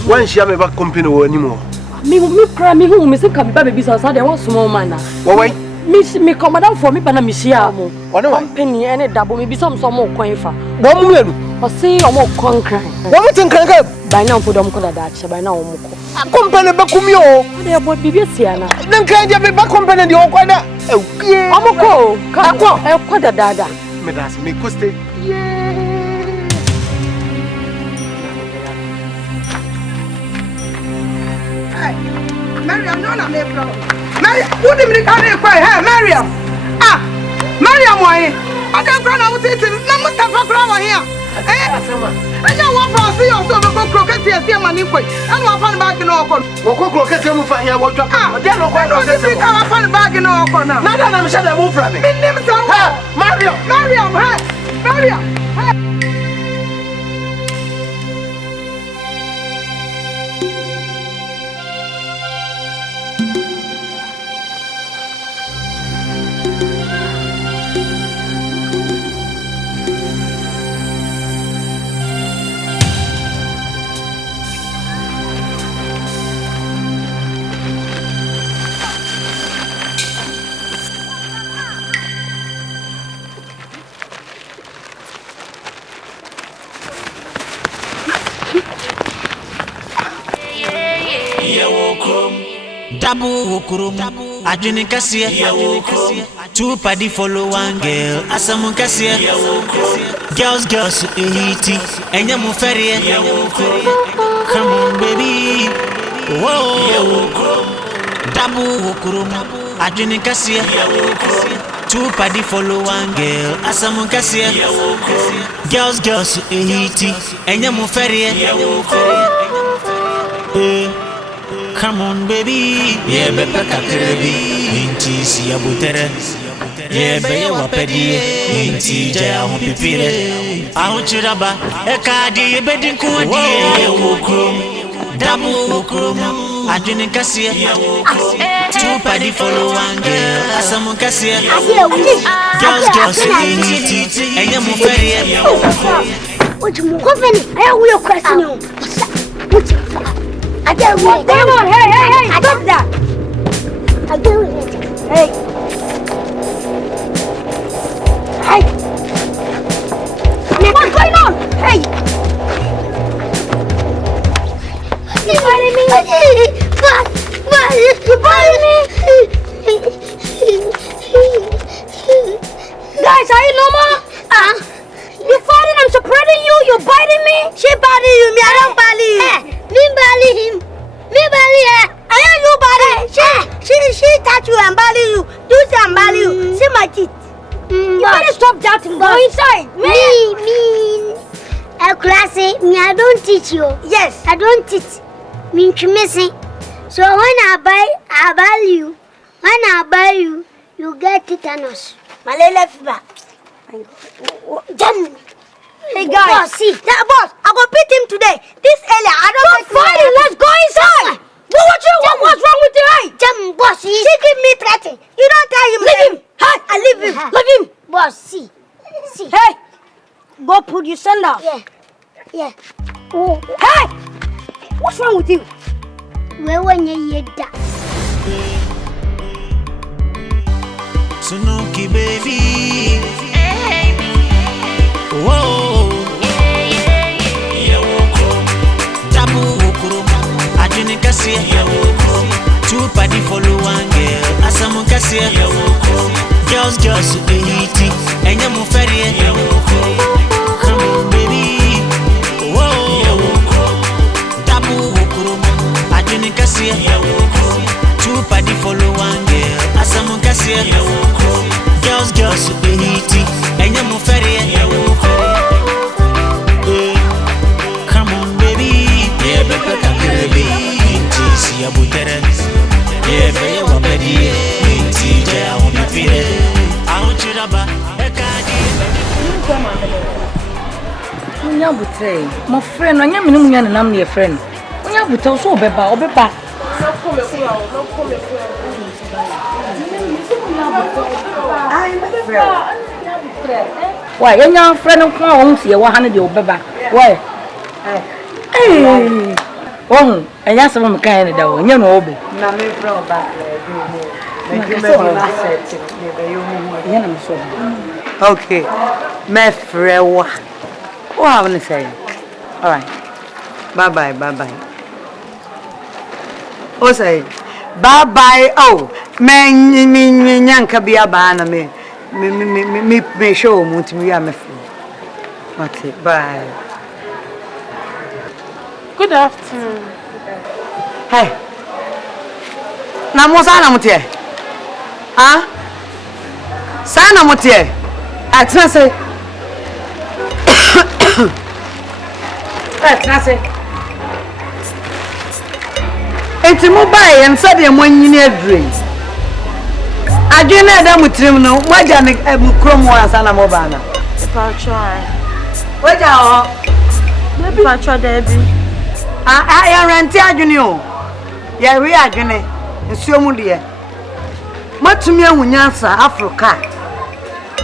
One share me back company wo animo. Me kra me hu me se ka ba baby so dey won small man na. Why? Me command for me ba na me share mo. Company ene dabo me bi so mo kwan fa. Wo mu lenu. O se o mo konkran. Wo mu tin kran ka. Ba na ko dom ko da che ba na o mo ko. Company ba kumi o. Dey bo bibi sia na. Den kran je be ba company dey o kwa da. Ewie. O mo ko. Ka ko e ko da da. Me das me ko stay. Mariam, no, na me from. Mariam, who did me carry a cry? Hey, Mariam. Mariam, why? I don't run out it. No, Mustafa Crown here. I don't want to see you so go croquet here, see my new boy. I don't want back in our corner. What croquet you move here? What drop? Then no one does it. I want back in our corner. Now that I'm sure they move from me. Mariam, Mariam. YEWO KROM Dabu Kurum Adwene Kasia YEWO KROM Two party follow one girl Asamu Kasia YEWO KROM Girls ehiti Enya mo ferie YEWO KROM Come on baby Whoa YEWO KROM Dabu Kurum Adwene Kasia YEWO KROM Two party follow one girl Asamu Kasia YEWO KROM Girls ehiti Enya mo ferie YEWO KROM Come on baby yeah bepe kakrebi inti si abutere yeah be wa pedi inti ja ho pipire aho chiraba e ka di bedin ko di YEWO KROM Dabu Kurum Adwene Kasia YEWO KROM Two party follow one girl Asamu Kasia YEWO KROM Girls inti enya mo ferie YEWO KROM What you moving? I will question you. I can't wait. Come on, hey, stop that. I can't wait. Hey. What's going on? Hey. You biting me? You biting me? Guys, are you normal? You fighting? I'm supporting you. You're biting me. She biting you. Me, I don't bite you. Me bite him. Me bite her. I am you biting. She touch you and bite you. You say I'm bite you. See my teeth. You better stop that and go inside. Me. Classy, me, I don't teach you. Yes. I don't teach. Me, missing. So when I buy you, you get tetanus. Malele fever. Hey guys, boss, see. Boss, I go beat him today. This earlier, I don't fight it. Let's go inside. What's wrong with you? Hey, boss, she give me threatening. You don't tell him. Leave him. Hey, I leave him. Leave him. Boss, see. Hey, go put your sandal. Yeah. Oh. Hey, what's wrong with you? Where when you hear that? Sunuki baby. Whoa. YEWO KROM Dabu Kurum Adwene Kasia YEWO KROM Two party follow one girl Asamu Kasia YEWO KROM Girls ehiti Enya mo ferie YEWO KROM Come on baby Whoa YEWO KROM Dabu Kurum Adwene Kasia YEWO KROM Two party follow one girl Asamu Kasia YEWO KROM Girls ehiti Enya mo ferie YEWO KROM Come on baby yeah bepe kakrebi inti si abutere yeah be wa pedi inti ja ho pipire aho chiraba e ka di Munya butre mo friend anya me munya na nam ne friend munya butre so obeba why anya friend ko won sie wa hane de obeba why oh anya so mo kan ne da wo nya no obe Na me from back okay me frewa what I want to say all right bye bye oh say bye oh me nyanka bia ba na me show mu ntimi ya me free okay bye. Good afternoon. Hey. Na mo sana mutie. Ah? Sana mutie. Atina say. Atina say. Enti mo bai en sa de mo nyini adure. Adwene da mutrim no, mo aja ne krom wa sana mo ba na. Patron. Waja o. Patron Debbie. I rent adwene o. Ya wi adwene. Nsuo mu de. Matumi ahunyansa Africa.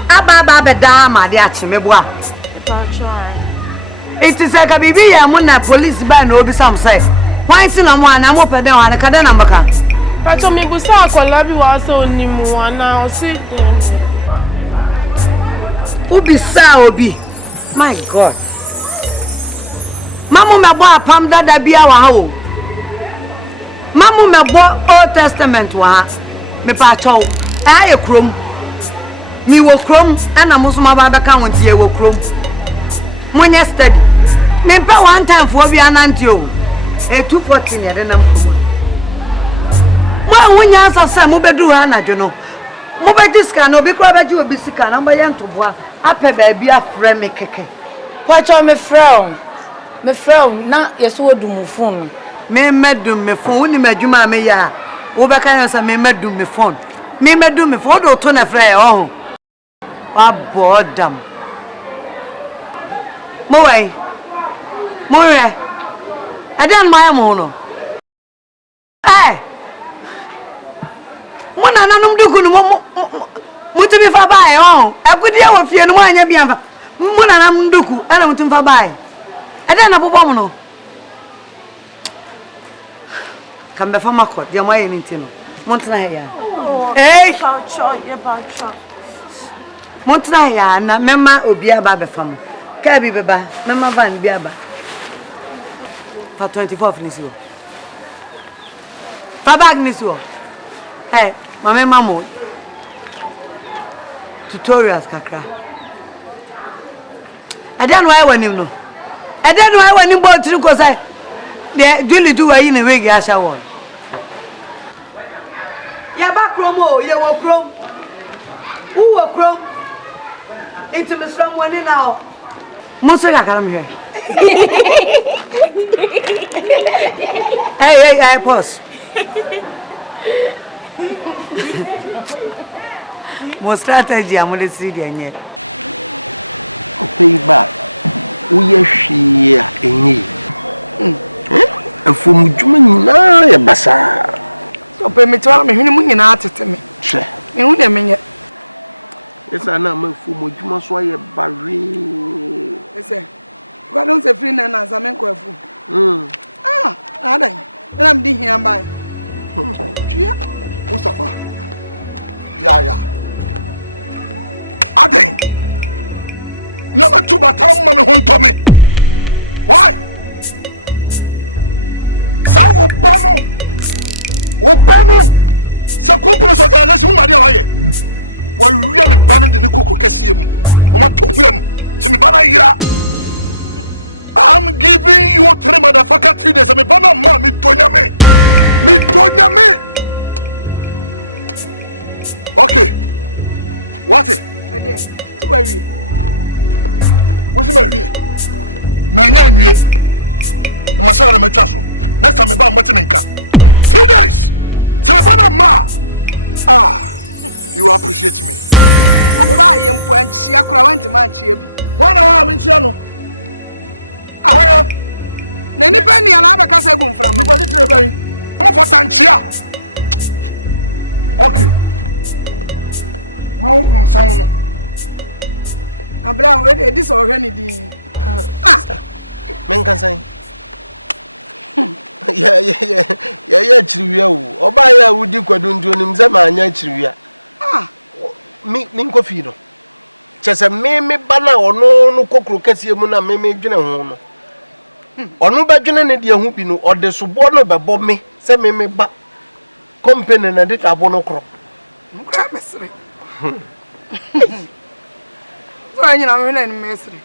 Aba beda ma de achemeboa. Patron. It is like a baby ya na police ba na obi sam say. Why sin na mo ana mo pede wa na kada na mbaka. Patron me busa akola bi wa so onimu ana o si. Obi sa obi. My God. Mamu me bo apam dada bia wa ha o. Mamu me bo Old Testament wa me pa chow. Aye krom. Mi wo krom ana musuma ba beka wonti e wo krom. Monye study. Me pa one time for bi ananti o. E 214 ya de nam. Mo wonya asasa mo bedu ha na dwo mo be diska no bi kro be ji obi sika na mba ye ntoboa ape ba bi afre me keke. Kwacho me frɛ na yeso odum phone. Me medum me phone woni madwuma me ya. Wo be kan say me medum me phone. Me medum me phone do to na frɛ ho. Wa bodam. Mo wai. Mo re. Adan my mo no. Eh. Mo na nanum duku no mo mutumi fa bae ho. Agudie wo fie no mo anya bia fa. Mo na nanum duku ana mutumi fa bae. Adan na bobo mo no. Kambe fa makọ dia mo aye nti no. Mo ntena ya. Eh. Mo ntena ya na mema obi aba be fa mo. Ka bi beba mema van bi aba. For 24 finisi wo. Fa bag nisi wo. Hey, mama mamo. Tutorials kakra. I don't know why when him no. I don't know why when him bought 3 cause I they do why in a way gasha won. Ya ba kromo, YEWO KROM. Who wo krom? Into me strong one now. Monster kakra me here. Hey, pause. Mo strategy amule si de nye. Pay back. Uye hwia enyi. Afum djuma nyina ya basa. Ope me twa me hwene mu nyina atete me. Hwe. Me hu de menye. Esa na ma afum djuma so ya bare. Ese. Kwa don se free na za men ko afu. Adan. Na me di hia bai. Twa. Mustafa. Ya. Aden. Na ma tuba tam ma me honto me. Why? Sa obano. Sa company organization ma dia waye. Wa wiya me bano de ne kokro kase mu. O ma to hwem. Ti me bana yira. I'm giving you 3 motherfucker 3 days. Me bana ma me donya me. Okay. What it? Adie. Tu wa wi. Wo se me wi. Manya nwie. Na ma sha na matwa so. Next time me ba mbete me nka. 3 days. Se me bana ma. You appreciate me. O ba ye mpo anchi akura wanti ma anchi bi. Wana wa me nchia no. Where? Na ni pe ni ala abaka se gu mfra ma. Ni body tire ban. Mo for tanchia. Okay. Ma wo sound no. Abra we this o hwe ni di. Men kan say. Yeah, chiriwia wo. Oba ya wudi kwadundu nim ze ma anya chiriwia. Min kofi no. Chese me bana ono no kokro kase mu na me dwene ho no. Ono ba dwene ne de hu bi no ode sobo no bebo me se me ba company na de tabo no kro. Nkra mesre. So anya na me na ni mesre.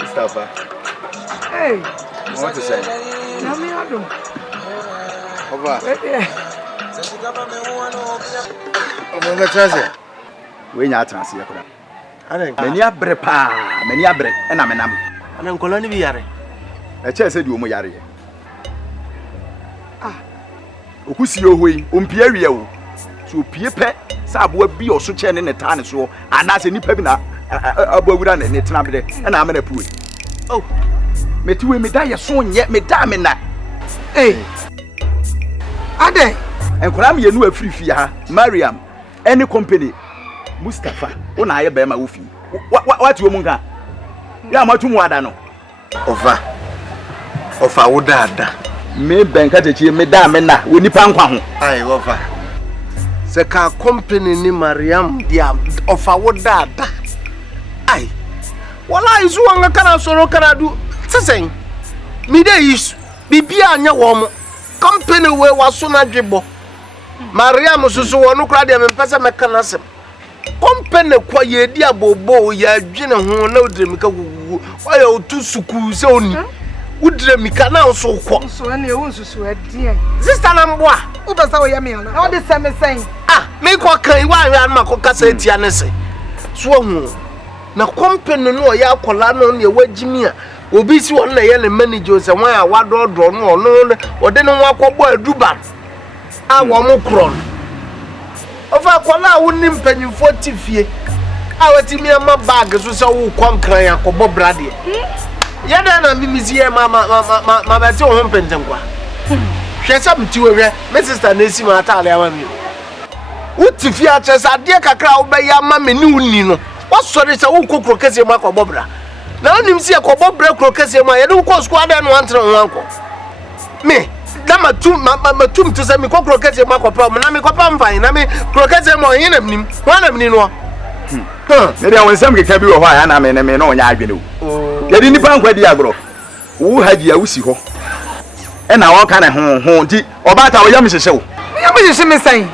Mustafa. Hey. What to say? Nami ado. Over. Omo chance. We nya atranse yakura. Ane. Mani abre pa, mani abre na menam. Ane nkola ni bi yare. E che se di omo yare. Okusi ohoi, ompie awie o. So opie pe sa abo bi oso che ne ta ne so, ana se nipa bi na abo awura ne tena bede na amena puwe. Oh. Metiwe me da ye so nye me da me na. Eh. Ade. Enkora me yenu afirifi ha. Mariam, any company. Mustafa, ona aye be ma wo fi. What wo mu nka? Ya matumu ada no. Ofa wo dada. Me benka techi me da me na, woni pa nkwa ho. Ai ofa. Se ka company ni Mariam dia ofa wo dada. Ai. Wala izu wanga kana soro kana du. Sesen. Mi de is bibia anya wo mo. Company we waso na dwebo. Mariam susu wonu kra de me pese me kana sem. Company kwa ye di abobo ya dwene ho na odremika gugu. Wa ya otu suku se oni. Udremika na so kwo. So na e won susu adie. Sister na mboa. Wo pesa wo ya me ala. How dey say me saying? Me kwa kan wa hwa na makokasa etia ne se. So hu. Na company no ya akola no ne wagimi a obi si won na ye ne manager se wan a wadodo no no ode ne wa kwọbọ aduba a wo mo kron ofa akola wo ni mpanyimfo tifie a watimi ama bag so se wo kwankran yakọbọ brade ye da na mimizi ye ma beti wo mpentenkwa hwe sa mtiwe hwe me sister na esi ma atale ama mi utifie a chesa de kakra wo be ya ma me ni uni no wasori se wo kokro kese ma akọbọ bra na onim si akọbọ bra kro kese ma ye no ko squad no antre ho anko me na matum to say me kokro kese ma akọpa na me kopa mfan na me kro kese ma yin na mnim ho na mni no ne dia wonsam keka bi wo ho a na me no onya adwene wo ye di nipa nkwa di agro wo hadi a wusi ho e na won ka ne ho di obata wo yam hyehye wo yam hyehye me san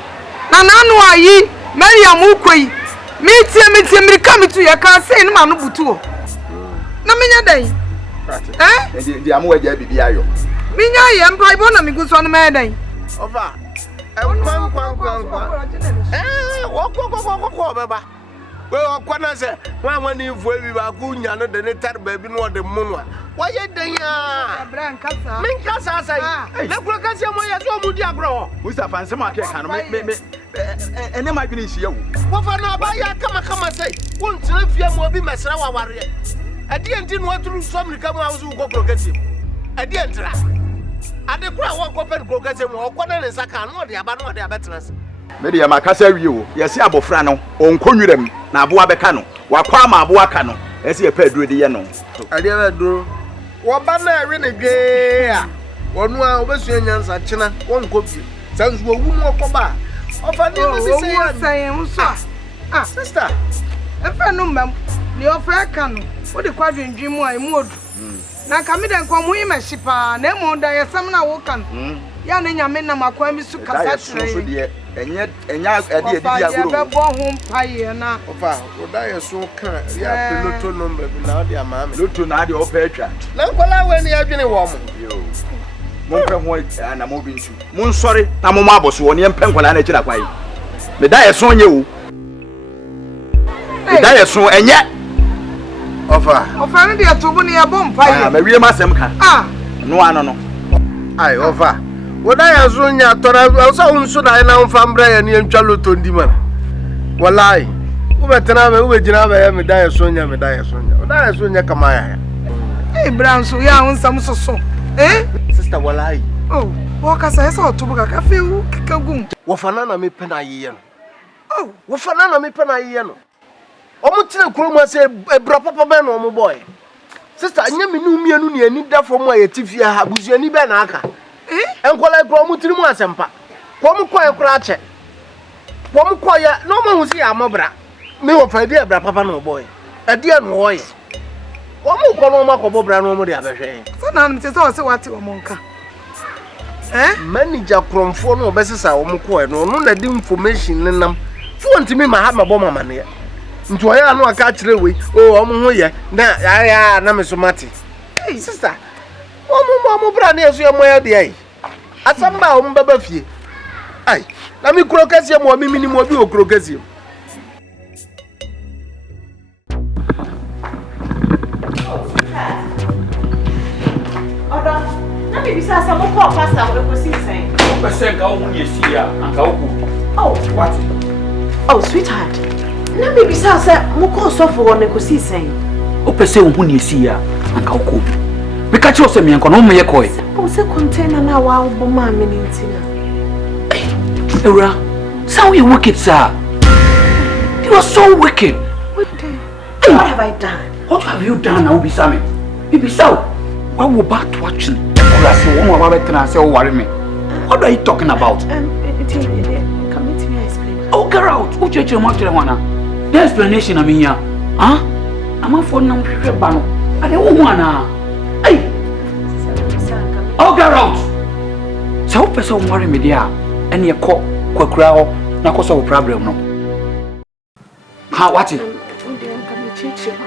na nanu ayi Mariam ukoi me tie mirika mitu ya ka sei no ma no butu o na menya dan di amu waje bibi ayo menya ye mpa ibo na migu so no me dan ofa wo beba we okwana se wa ni fu ebi ba ku nya no de ne tar ba bi no de munu a wa ye dan ya abran kasa min kasa sai le kuro kasa mo ye so mu di agro Mustafa nsem akeka no me ene ma dwene hia wo wo fa na ba ya kama sai won tire fie mo bi mesra wa ware ade enti no aturu so America mu awusu ko kuro kasa ade entra ade kura wo ko pen kuro kasa mo okwana ne saka no de aba no de abetrase mede ya makasa wie wo yesi abofra no onkonwuram na aboa beka no wakwa ma aboa ka no esi ye paduro de ye no ade ba duro wo ba na ewe ne dwe a wonu a obesu enyansa china won kopi sanzu owu mu okoba ofa ni mo si say sister efa no mam ni ofa ka no wo de kwadwendwi mu a emu odu na ka me den ko mu yima shipa na emu da yesam na wo kan ya na nyame na makwa mi su kasa tire enya ade agro ya bebo ho mpaye na ofa oda yeso kan ya piloto number bi na ade ama me loto na ade opa atwa na kwala we ni adwene wo mo yo mo pɛ ho na mo bi nsu mo nsɔre na mo aboso wo ne mpɛ nkwala na kira kwai me da yeso nye wo me da yeso enye ofa ne de atobo ne ya bɔ mpaye ma wie ma sem ka no ano no ai ofa woda ya zo nya tora so unso da na mfa mbra ya ne ntwa loto ndi mana wallahi wo betena me wo begina ba ya me da ya so nya woda ya so nya kama ya Ibrahim so ya unsam so sister wallahi wo ka sa esa otobo ka fe wo kika gum wo fana na me pena yiye no wo fana na me pena yiye no Omutina Kroma say a bra papa ben or boy. Sister, Yami knew me and you need that for my Tifia Habuziani Banaka. And call like Kromutimo Sampa. Quamuquia Cratchet. Quamuquia, no one will see a mobra. No of idea, bra papa no boy. A dear boy. Quamuquia Bobra no more the other day. So now it's also what you monka. Manager Kromphone or Bessa or Muquia, no, let the information in them. You want to me my hammer bomber man here. Into I know I catch the way. Oh, I'm here. Now, I am so matty. Hey, sister. Oh, Mamma Brand is your my idea. At some bound, Babafi. Aye, let me crocasium or minimum of your crocasium. Let me be some more pasta with the saying. Oh, what? Oh, sweetheart. Na me bisa say moko sofo wo ne kosi sen. O pese wo huni si ya aka okọ. Me ka che o se me enko no me ye koi. O se container na wa wo ma me ni ntina. Ewra, so you wicked sir. You are so wicked. What have I done? What have you done now bisa me? Bisa why wo back to watching? Because you want to be say o worry me. What are you talking about? Oh, get out. Who church you want to wanna? The explanation I mean here. Huh? I'm a phone number bano. I don't wanna. Hey. Oh, get out. So person worry me there. And you call crowd na cause of problem no. Ha what it?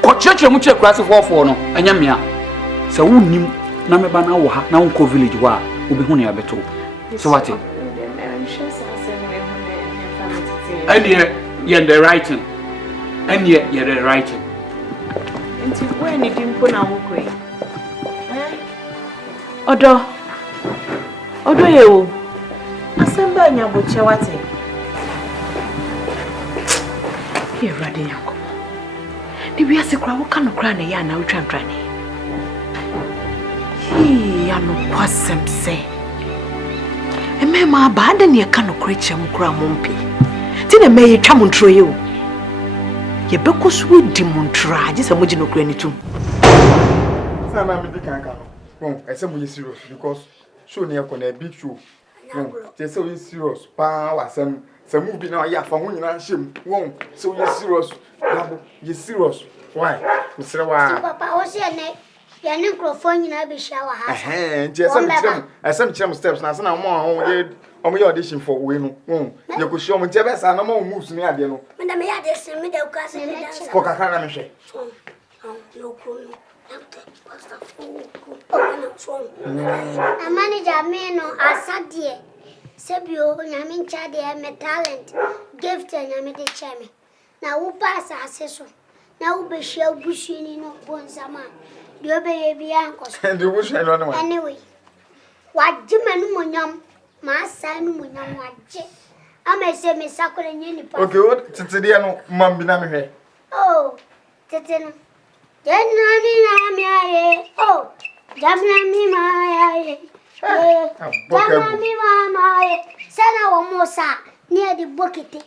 Ko church you muche class for no. Anya me a. So who nim na me ba na wo ha na wo village wa obi hu ne abeto. So what it? And you're the writing. And you're the writing. When you didn't put on way. Odo you. Asamba nya boche wate. You're ready, Yanko. If you are secret, what kind of cran ya na utran trani? He am wasem say. E me ma abandon ye kind of creature mukra mumpi. Tina me twa montro ye o. Ye bekos wo di montra, je se moji no kura ni tum. Say na me di kanka. Bon, I say we serious because show near a big show. They say we serious. Pa wa sem move bi na ya fa ho nyina hjem. Won, so we serious. Dabo, you serious. Why? We say wa. Papa, o se ne ya ne microphone nyina be shower ha. Je say me steps na say na mo ye omo ye audition for we no. You go show me tebe sa na mo moves ni ade no. Me da me ya de se me da ka se me dance. Ko kaka na me hwe. No ko no. A manager me no Asante. Sebio nyame ncha de me talent. Gift nyame de cheme. Na wo pass aseso. Na wo be hia busuini no bonsama. De obeye bia nkoso. And you wish I don't know. Anyway. Waje manu monyam. Ma sa nu monyam waje. Ama se me sakole nye nipa. Okay, what tete dia no mam bi na me hwe. Oh, tete no. Oh, Jamnami Maya. Jamnami Maya. Sana Wamosa near the bucket.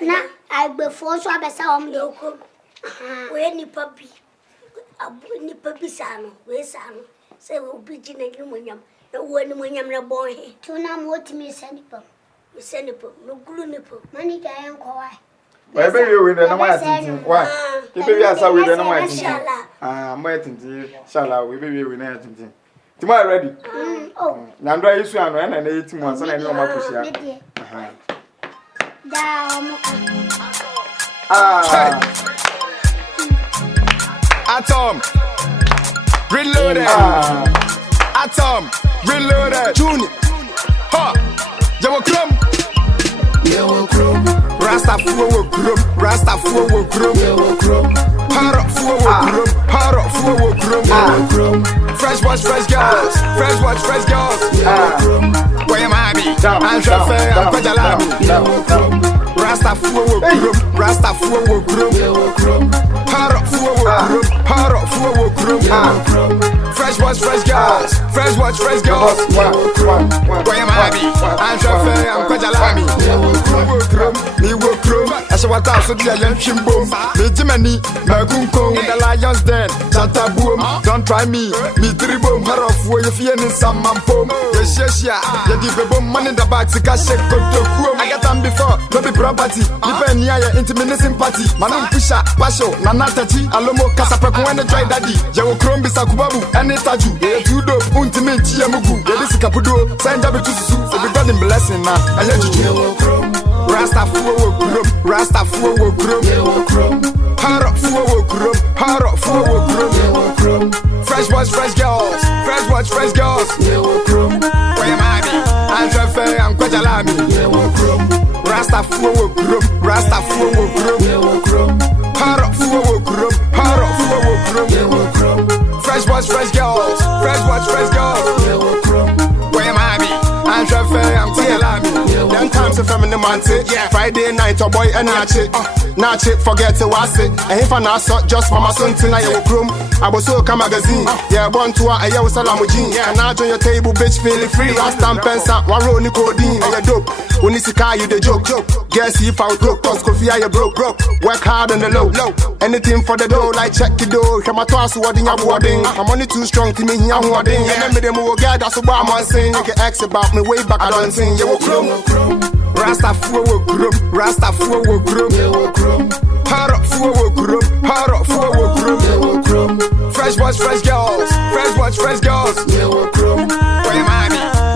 Now I before so I saw on the oak. Where any puppy? A bunny puppy sano, where sano. Say we'll be in a humanium. No one when you're born here. Tuna what me send it. We send it, no glue nipple. Money I am quiet. Why be you with the white? Why? You be as I with the white. I'm waiting to Shala, we be with anything. Tomorrow ready. Oh, Nandra is one and 18 months and I know my pussy. Atom reloaded. Atom reloaded. June. Ha. YEWO KROM. YEWO KROM. Rasta YEWO KROM. Rasta YEWO KROM. YEWO KROM. Haro YEWO KROM. Haro YEWO KROM. YEWO KROM. Fresh watch, fresh girls. Fresh watch, fresh girls. YEWO KROM. Where am I? I'm Shafe, I'm Kajalami. YEWO KROM. Rasta YEWO KROM. Rasta YEWO KROM. YEWO KROM. Haro YEWO KROM. Haro YEWO KROM. YEWO KROM. Fresh watch, fresh girls. Fresh watch, fresh girls. YEWO KROM. Where am I? I'm Shafe, I'm Kajalami. YEWO KROM. YEWO KROM. Wash what out so the young shimbo. The Jimmy, Magunko, in the lion's den. Chata boom, don't try me. Me dribble, her off where you feel in some man boom. Yes, yes, yeah. You give a bomb money in the back to cash a good to I got them before, no be property. Depend near your intimate sympathy. Manum Pisha, Pasho, Nanataji, Alomo, Casapaco, and the dry daddy. YEWO KROM Bisakubabu, and Etaju. Yeah, two dope, ultimate Yamuku. Yeah, this is Capudo, send up to Sue, for the God in blessing now. I let you YEWO KROM, Rasta Fuwo KROM, Rasta Fuwo KROM, YEWO KROM, Harop Fuwo KROM, Harop Fuwo KROM, YEWO KROM, fresh boys, fresh girls, fresh boys, fresh girls, YEWO KROM, where am I? I'm Jaffe, I'm Kwajalami, YEWO KROM, Rasta Fuwo KROM, Rasta Fuwo KROM, YEWO KROM, Harop Fuwo KROM, Harop Fuwo KROM, YEWO KROM, fresh boys, fresh girls, fresh boys, fresh girls, YEWO KROM, where am I? I'm Jaffe, I'm Tialami, them times if I'm in the Monte, Friday night, a boy and a chick. Not it, forget to was it. And if I not saw just for my son, I YEWO KROM. I was so come magazine. Yeah, born to a YEWO Salamujin. And now join your table, bitch, feeling free. Last time, Pensa, one roll Nicodine. And you dope. When you see car, you the joke. Guess if I broke, cause coffee, you broke. Work hard on the low. Anything for the dough, like check the dough. Come at once, wedding, I'm wedding. My money too strong to me, I'm wedding. And then me, them will get that's what I'm saying. You can ask about me way back. I don't think YEWO KROM. Rasta Fuwo KROM, Rasta Fuwo KROM, YEWO KROM, Harop Fuwo KROM, Harop Fuwo KROM, YEWO KROM, fresh boys, fresh girls, fresh boys, fresh girls, YEWO KROM, where am I?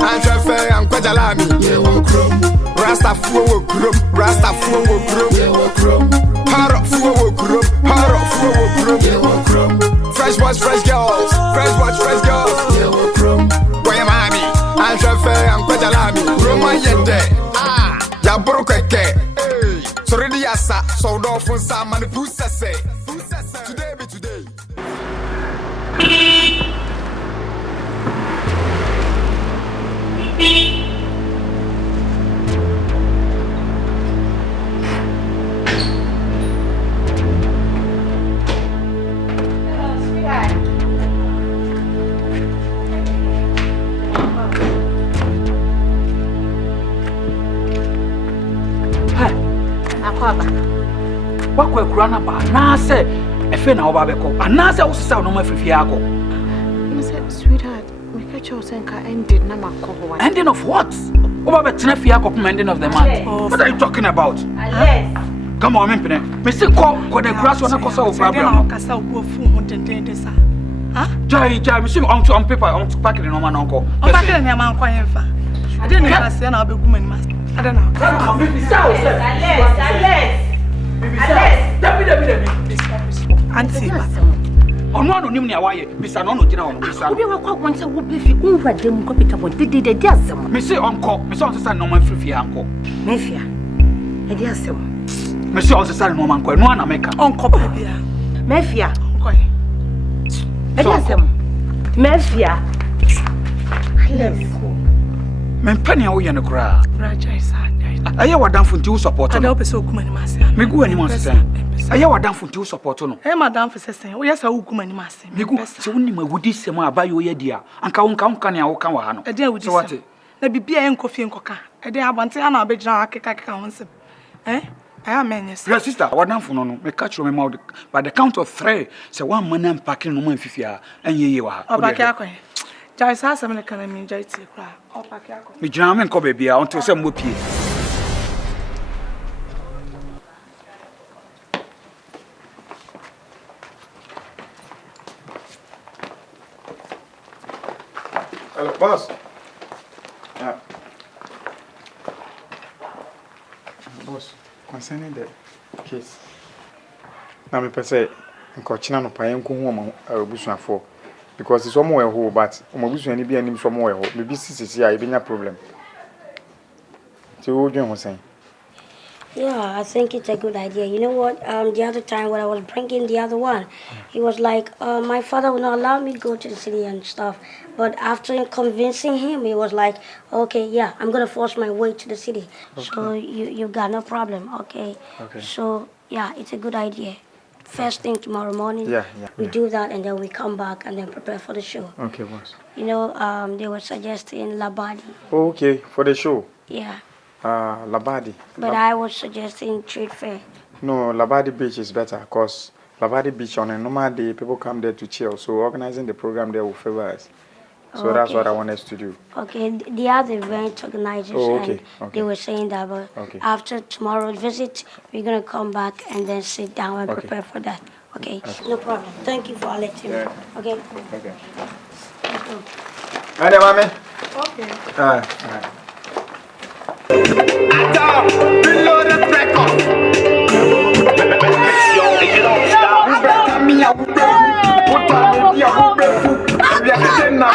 I'm Jaffe, I'm Kwajalami, YEWO KROM, Rasta Fuwo KROM, Rasta Fuwo KROM, YEWO KROM, Harop Fuwo KROM, Harop Fuwo KROM, YEWO KROM, fresh boys, fresh girls, fresh boys, fresh girls, YEWO KROM, where am I? I'm Jaffe, I'm Kwajalami, Roma Yende. Ya brokeke, so ready asa, so don't for some man who say. Today be today. Wakwe kurana ba na say efe na oba beko ana say usisa no mafifia akọ. You said, sweetheart, we catch you saying ka ending na makobo. Ending of what? Oba betena fia akọ from ending of the month. What are you talking about? Yes. Come on, me me say ko the grass one kosa o problem. Kasa obo fu mo tendende sa. Ha? Jai, me say on paper on to pack it no man onko. On pack it na man kwa yemfa. I didn't know say na obegu man master. I don't know. Come me say o say. Alex. Dabi. Auntie. Ono anonim ne awaye. Bisa no no gina ono bisa. Obi wa kwa won say wo be fi unwa dem ko pita bo dede de asem. Me say onko, me say on say no man free anko. Mefia. E de asem. Me say on say no man ko no na meka. Onko ba bia. Mefia. Onko. E de asem. Mefia. Me mpani awo ye no kra. Raja isa. Aye wadamfo nti wo support no. Ada opeso okuma ni mase. Megu ani mo sese. Aye wadamfo nti wo support no. Eh madam for sese. Wo yesa wo okuma ni mase. Megu se wonni magudi sema abayo ye dia. Anka wonka ne awo kan wa ha no. E dia wudi sema. Na bibia en kofi enkoka. E dia abante ana obegina akeka wonsem. Eh? Aya menyes. Your sister wadamfo no me catch me mouth by the count of 3 say one man am packing no man fifia enye wa ha. Obaki akon. Jai sa asem ne kana mi jai ti kra. Obaki akon. Me jina me nko ba bia until say mo pie. Hello, boss. Yeah. Boss, concerning the case. Now, me per se, Cochina no Payan Kumo, Bushafo, because it's one more whole, but Omobush and be any somewhere, maybe CCC, I been a problem. So, what you saying? Yeah, I think it's a good idea. You know what? The other time when I was bringing the other one, he was like, my father will not allow me to go to the city and stuff. But after convincing him, he was like, okay, yeah, I'm going to force my way to the city. Okay. So you got no problem, okay? Okay. So, yeah, it's a good idea. First thing tomorrow morning, we do that and then we come back and then prepare for the show. Okay, boss. You know, they were suggesting Labadi. Okay, for the show? Yeah. Labadi. But I was suggesting trade fair. No, Labadi Beach is better because Labadi Beach on a normal day, people come there to chill. So organizing the program there will favor us. So that's what I want us to do. Okay, the other event organizers, and they were saying that after tomorrow's visit, we're going to come back and then sit down and prepare for that. Okay, no problem. Thank you for letting me. Okay? Okay. Hey, mommy. Okay. All right. Below the record. If you don't stop, you better me a put on me a whoop. We are getting now.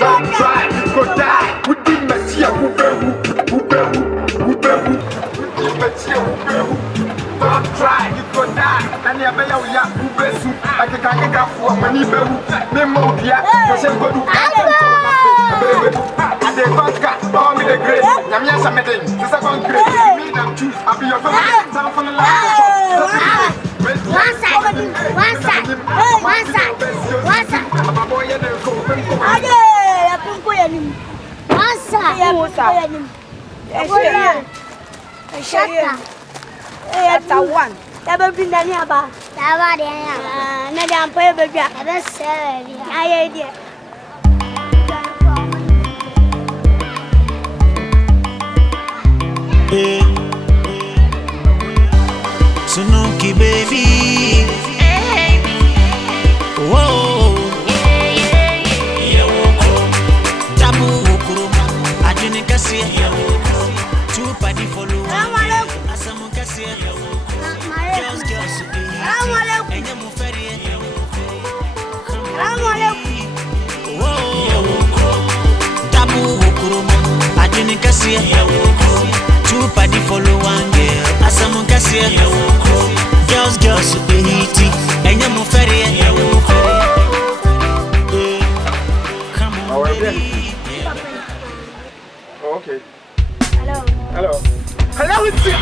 Don't try, go die. We did Matia don't try, you go die. And you better we are who I can't get for money. Memo, dear, because I'm going to and they vodka, call me the great. I'm yes, I'm meeting. The second grade, me and choose. I'll be your friend. Some from the last. One side. One. Never been any about. Never am pay baby. Never say. I idea. Sunuki baby. Whoa. YEWO KROM. Tabu KROM. Adwene kase YEWO KROM. Two party follow. Asamu kase YEWO KROM. Girls enye mu feri YEWO KROM. YEWO KROM. Tabu KROM. Adwene kase YEWO KROM. Two party follow one girl. Asamu kase YEWO KROM. Girls enye enye mu feri YEWO KROM. Oh, okay. Hello. Hello, it's you.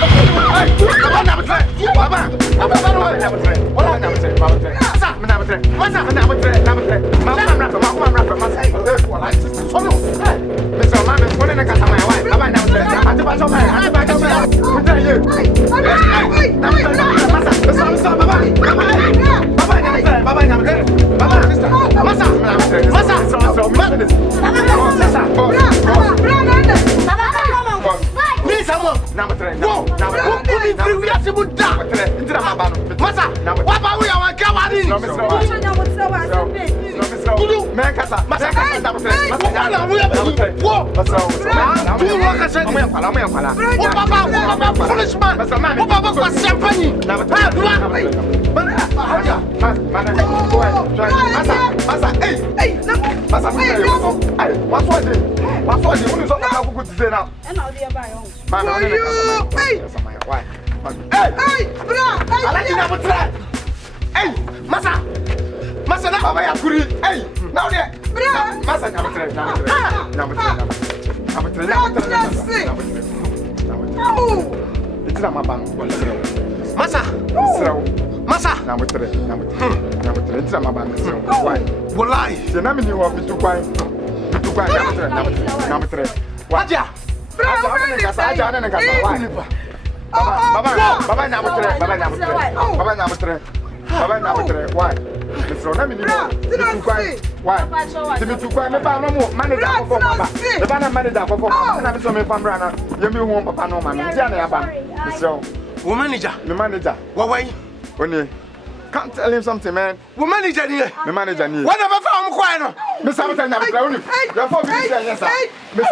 Can't tell him something, man. We manager here. The manager here. Whatever from Quino. Miss Hamilton, I'm going to therefore, yes, sir. Miss.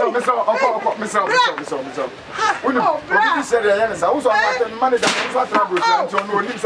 You said, yes, I also have to manage the trouble to know him.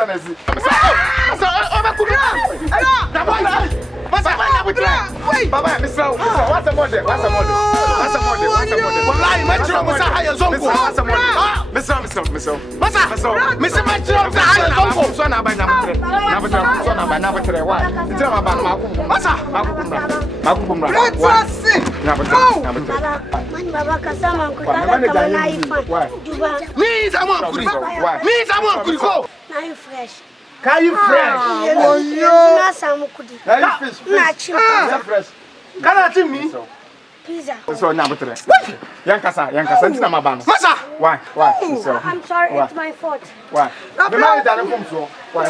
Can you fresh? Oh, yo. Can you fish? Fresh. Can I tell me? Pizza. So now better. Yankasa, Tina Mabano. Masa! Why? I'm sorry, it's my fault. Why? The manager from so. Why?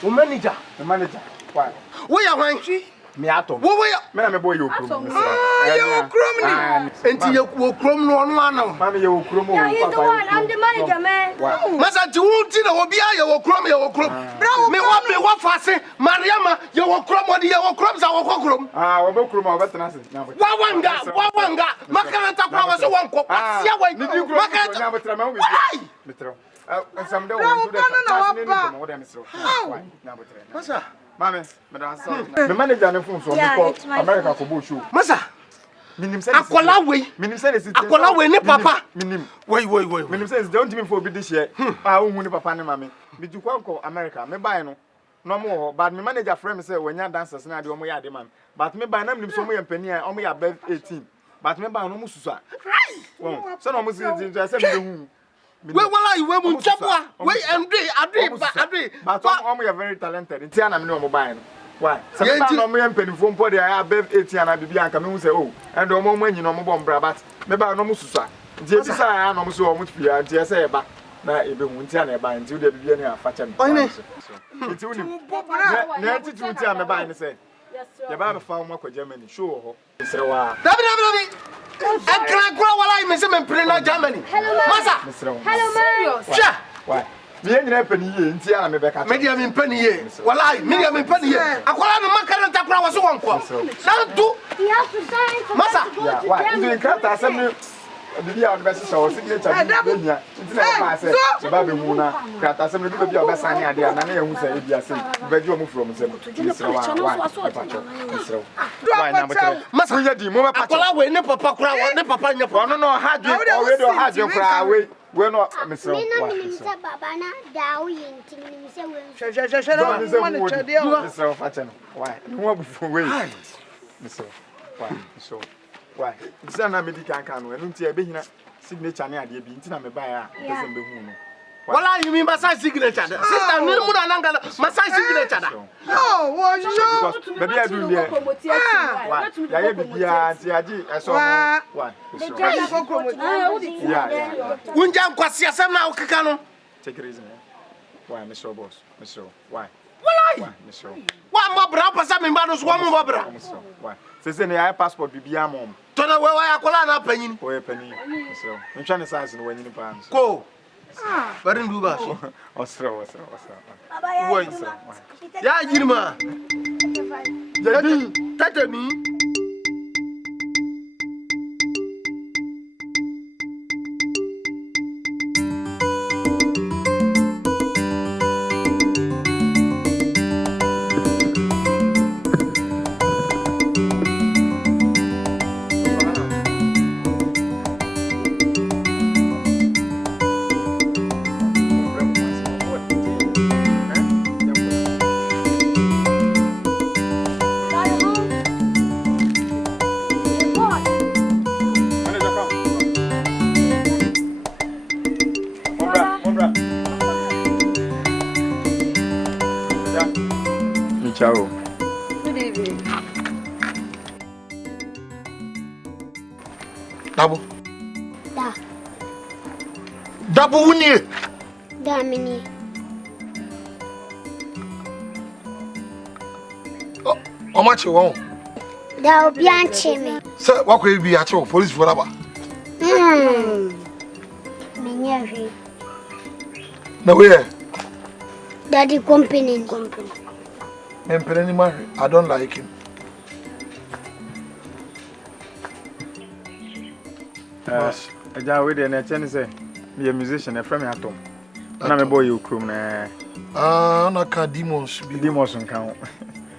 The manager. The manager. Why? Where are you? Me atom. Where? Me boy you krom. YEWO KROM. Enti YEWO KROM no ano. Mama YEWO KROM. Yeah, he's the one. I'm the manager, man. Masa ti wunti na obi a YEWO KROM. Me wa fase Mariama YEWO KROM odi YEWO KROM za wo krom. Wo be krom wo betena se. Wa wanga. Makaranta kwa wo so wanko. Asia wa. Makaranta na betena me wo bi. Betero. Some day we do that. Masa. Mama, me manager na phone so America for bull show. Masa. Akola we. Minim say this. Akola we ni papa. Minim. Wait. Minim say don't me for be this year. Who ni papa ni mama. Me du kwanko America. Me buy no. No more. But me manager friend me say when ya dancers na de omo ya de man. But me buy na minim so mo ya mpani a omo ya above 18. But me buy no mo susu a. So no mo say me hu. Wait, we munchapwa. Wait, Andre. But some are very talented. In Tiana, no mobile. Why? Sometimes no me penny phone for the above 80 and I be and come say, oh, and the moment you know, but maybe I know Musa. Jesus, I know so much fear, and just say back. Now, if you want to buy until the beginning of fashion. It's only 92 time about and say, the Bible found more for Germany. Sure, I can't grow while I miss him and print Germany. Hello, Mario. Why? Me and penny in Tiana, me back. Medium in penny here. Well, I medium in penny here. I call him a Macaranta was one for. Now, do he has to sign for Massa? Why? You doing crap? I said, the other best show signature. The baby Muna, Crata, some little bit of a sign idea, and I who say, if you are saying, but you move from them. Why now? Must we do more? Akola ne papa kra ne papa nyapa. No, had you already had your cry away. We're not Mr. Baba na dawo yinti ni se Mr. Fatchen. Why? You want before way. Mr. Why? So why? It's an American can when you be here signature near the Bintina me buy. Well, you mean massage signature? Sister, massage signature. Oh, baby, I do there. Why? I saw why. Yeah. Unjam kwasia sama ukikano. Take it easy, man. Why, Mr. Boss? Mr. Why? Why, Mr. Why, my brother, some embarrassed woman, brother? Why? Says in the passport, BBM mom. Tona, where I call an opinion. Oh, a penny. So, I'm trying to size when you pants. Go. But in Duba. What's Yeah, Jirma. Tell me. Ciao. Good evening. Double. Da. Double winnie. Da mini. How much you want? Da obi anche me. Sir, what could be at your police forever? Menye. No way. Daddy company. I don't like him. I wait and I say, be a musician, a friend at home. And I'm a boy, you crew. No, can demons be demons on count.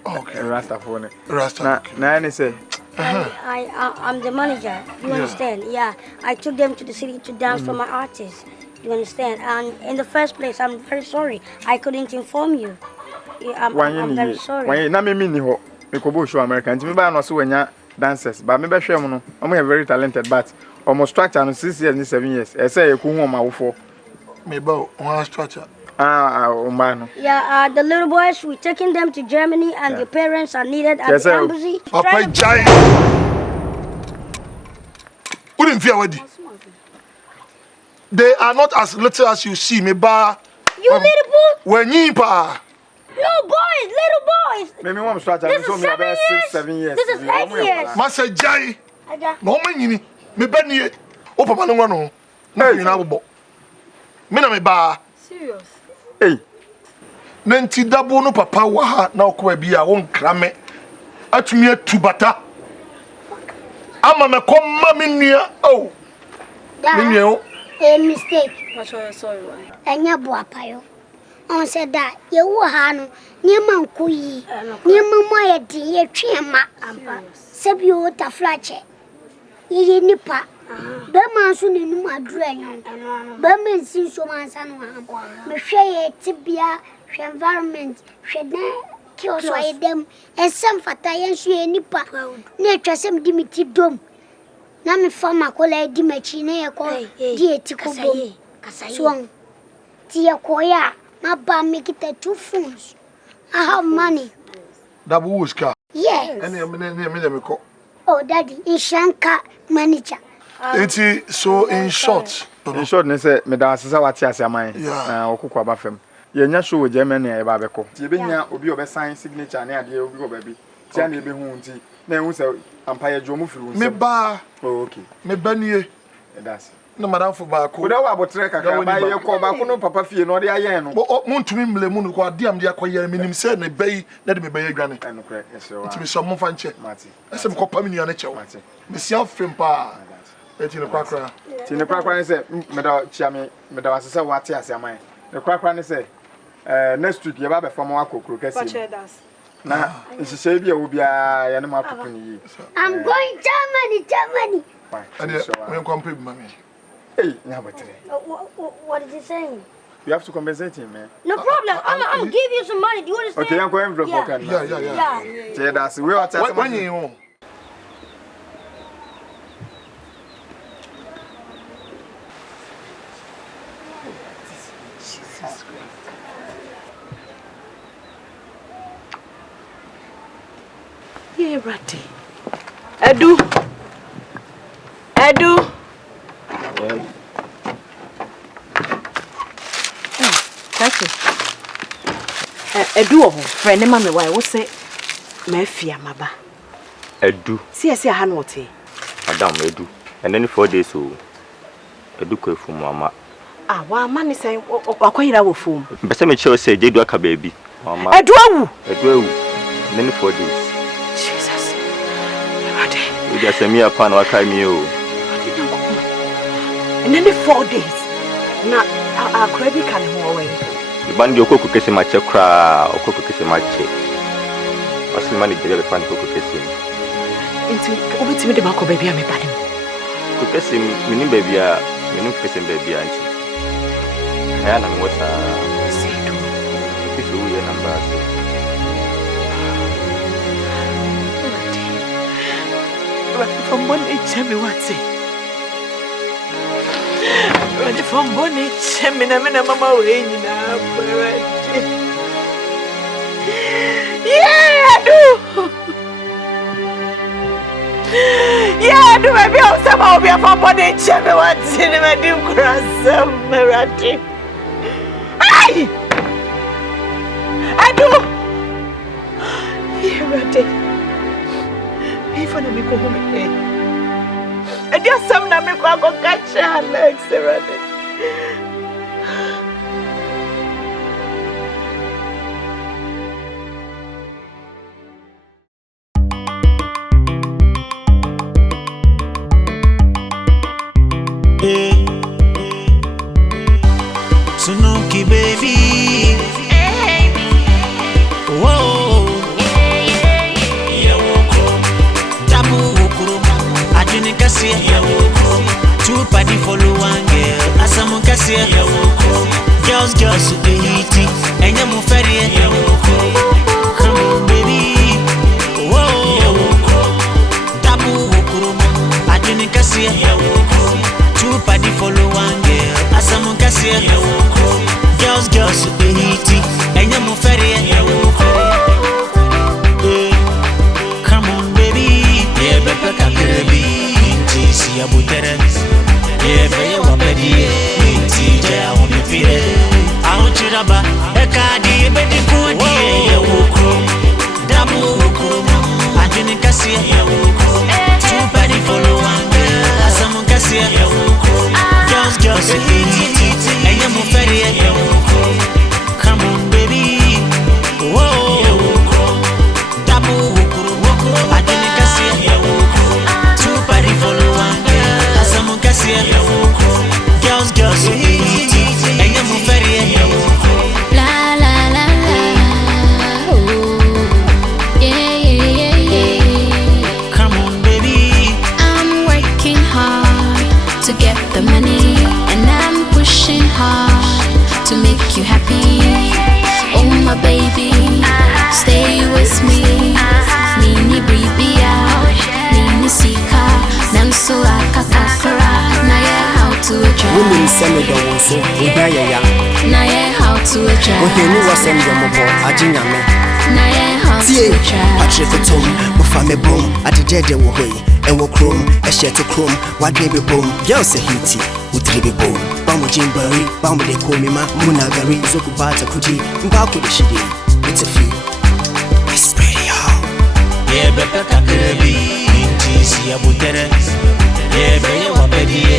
Okay, Rasta for it. Rasta. Now, say, I'm the manager. You understand? Yeah, I took them to the city to dance for my artists. You understand? And in the first place, I'm very sorry. I couldn't inform you. I'm very sorry. When you mean me, we could show Americans. Me buy no so when ya dancers, but me be share mo no. I'm very talented, but almost structure no 6 years and 7 years. I say you could home my for. Me bow one structure. Umano. Yeah, the little boys, we're taking them to Germany and their parents are needed at the embassy. Papa Jai. Wouldn't fear what? They are not as little as you see me, ba. You little boy? When you pa. No boys, little boys. Maybe one start. This is 7 years. This is 8 years. Master Jai. No man, me benny. Oh, Papa, no one. No, you know, me ba. Serious. Hey. Nanti dabo no papa wa ha na okwa bia won krame. Atumi atubata. Ama me komma me nua. Oh. Me nua. A mistake. Sorry. Enya bo apayo. On said that you were hano, near Mankuyi, near Mamma, dear Chiama, Sabio Taflache. Ye nipa, Berman soon in my drain. Berman seems so much and Michelle Tibia, environment, should kill them, and some fatayan she nipa, nature some dimity dome. Nami former colleague Dimachine, dear Tico Swung. Tia Koya. My ba make it 2 phones. I have money. That was car. Yes. And me call. Oh, Daddy, in Shanka manager. It's so in short. In short, they say, Madam Sawati as your mind. Yeah. Okuko Bafem. You're not sure with Germany, a babeko. Tibenia will be of a sign signature near the old baby. Tiani be hunty. Then we say, Empire Jomufu. Me ba. Oh, okay. Me banye. That's. No madam for baako. Oda wa botreka ka ba ye ko ba ko no papa fie no de ayen no. Montumi mle mu no ko adiam de akoye minim se na bayi na de me bayi adwane. No kre yeso. Ntimi so mo fa nche. Mati. Ese me ko pa me nua na chew. Mati. Me sia fem pa. Eti ne kwakra. Ti ne kwakra ne se me da chia me da wasese wate ase aman. Ne kwakra ne se next week ye ba be fam akokro kasi. Na nsise bia wo bia ye ne makoko ni yi. I'm going Germany. Fine. Ade me ko mpe mami. Hey, what is he saying? You have to compensate him, man. No problem. I'll give you some money. Do you understand? Okay, I'm going to Yeah. That's we are telling when you Yeah, Ratty. Edu. Edu friend ma me why wo say ma afia maba. Edu. See ha no te. Madam Edu. And then 4 days so Edu ko fu mama. Ah, wa ma ni say akoyira wo fu. Bese me che o say jedu aka baby. Mama. Edu awu. Then 4 days. Jesus. Ade. We just me upon wa kai me o. And then 4 days. Na akwabi kan ho we. Bandi okoko kese mache kra okoko kese mache masimani bele fan okoko kese enti obetimi de bako baby am padi ko kese mini baby a mini kese baby anti na na mo sa sedu bisu ya namba from one each me what from Bonnie, Chemina, Mama, yeah, I do. Yeah, I do. I feel somehow be a from Bonnie, Chemina, what cinema do cross some Merati. I do. Yeah, Rati. Even if you come here. I just some na me kwa go catch Alex Rati. Sunuki baby. Whoa. YEWO KROM. Tabu KROM. Ajuni kasi YEWO KROM. Two party follow one girl. Asamu kasi YEWO KROM. Girls sudeiti. Enya muferi YEWO KROM. Come on baby. Whoa. YEWO KROM. Tabu KROM. Ajuni kasi YEWO KROM. Two party follow one girl. Asamu kasi YEWO KROM. Girls butere. Yeah, be wa bedi. Inti je a on be fire. Aho chiraba e ka di be di ko di YEWO KROM. Damu krum. Ajeni kasi YEWO KROM. Super di follow one. Asamu kasi YEWO KROM. Just and you move very YEWO KROM. Come on baby. Whoa YEWO KROM. Damu krum. Ajeni kasi YEWO KROM. Super di follow one. Asamu kasi YEWO KROM. Girls and you move very YEWO KROM. La la la la. Oh, yeah. Come on, baby. I'm working hard to get the money, and I'm pushing hard to make you happy. Oh my baby, stay with me. Nini bribia, nini sika, namsula kakakara. Naye how to adjust. Women send it on so Ubaya. Naye how to adjust. Okay, no was send them over Ajiname. Naye how to adjust. Patrick Tom, Mufame Boom, at the dead way. YEWO KROM, a share to Chrome, what baby boom, girls a hitty, Utribi boom, Bambo Jimberry, Bambo de Komima, Munagari, Zokubata Kuti, Mbako de Shidi, it's a few. It's pretty hard. Yeah, better than the baby. Inti si ya butere. Yeah, be wa bedi.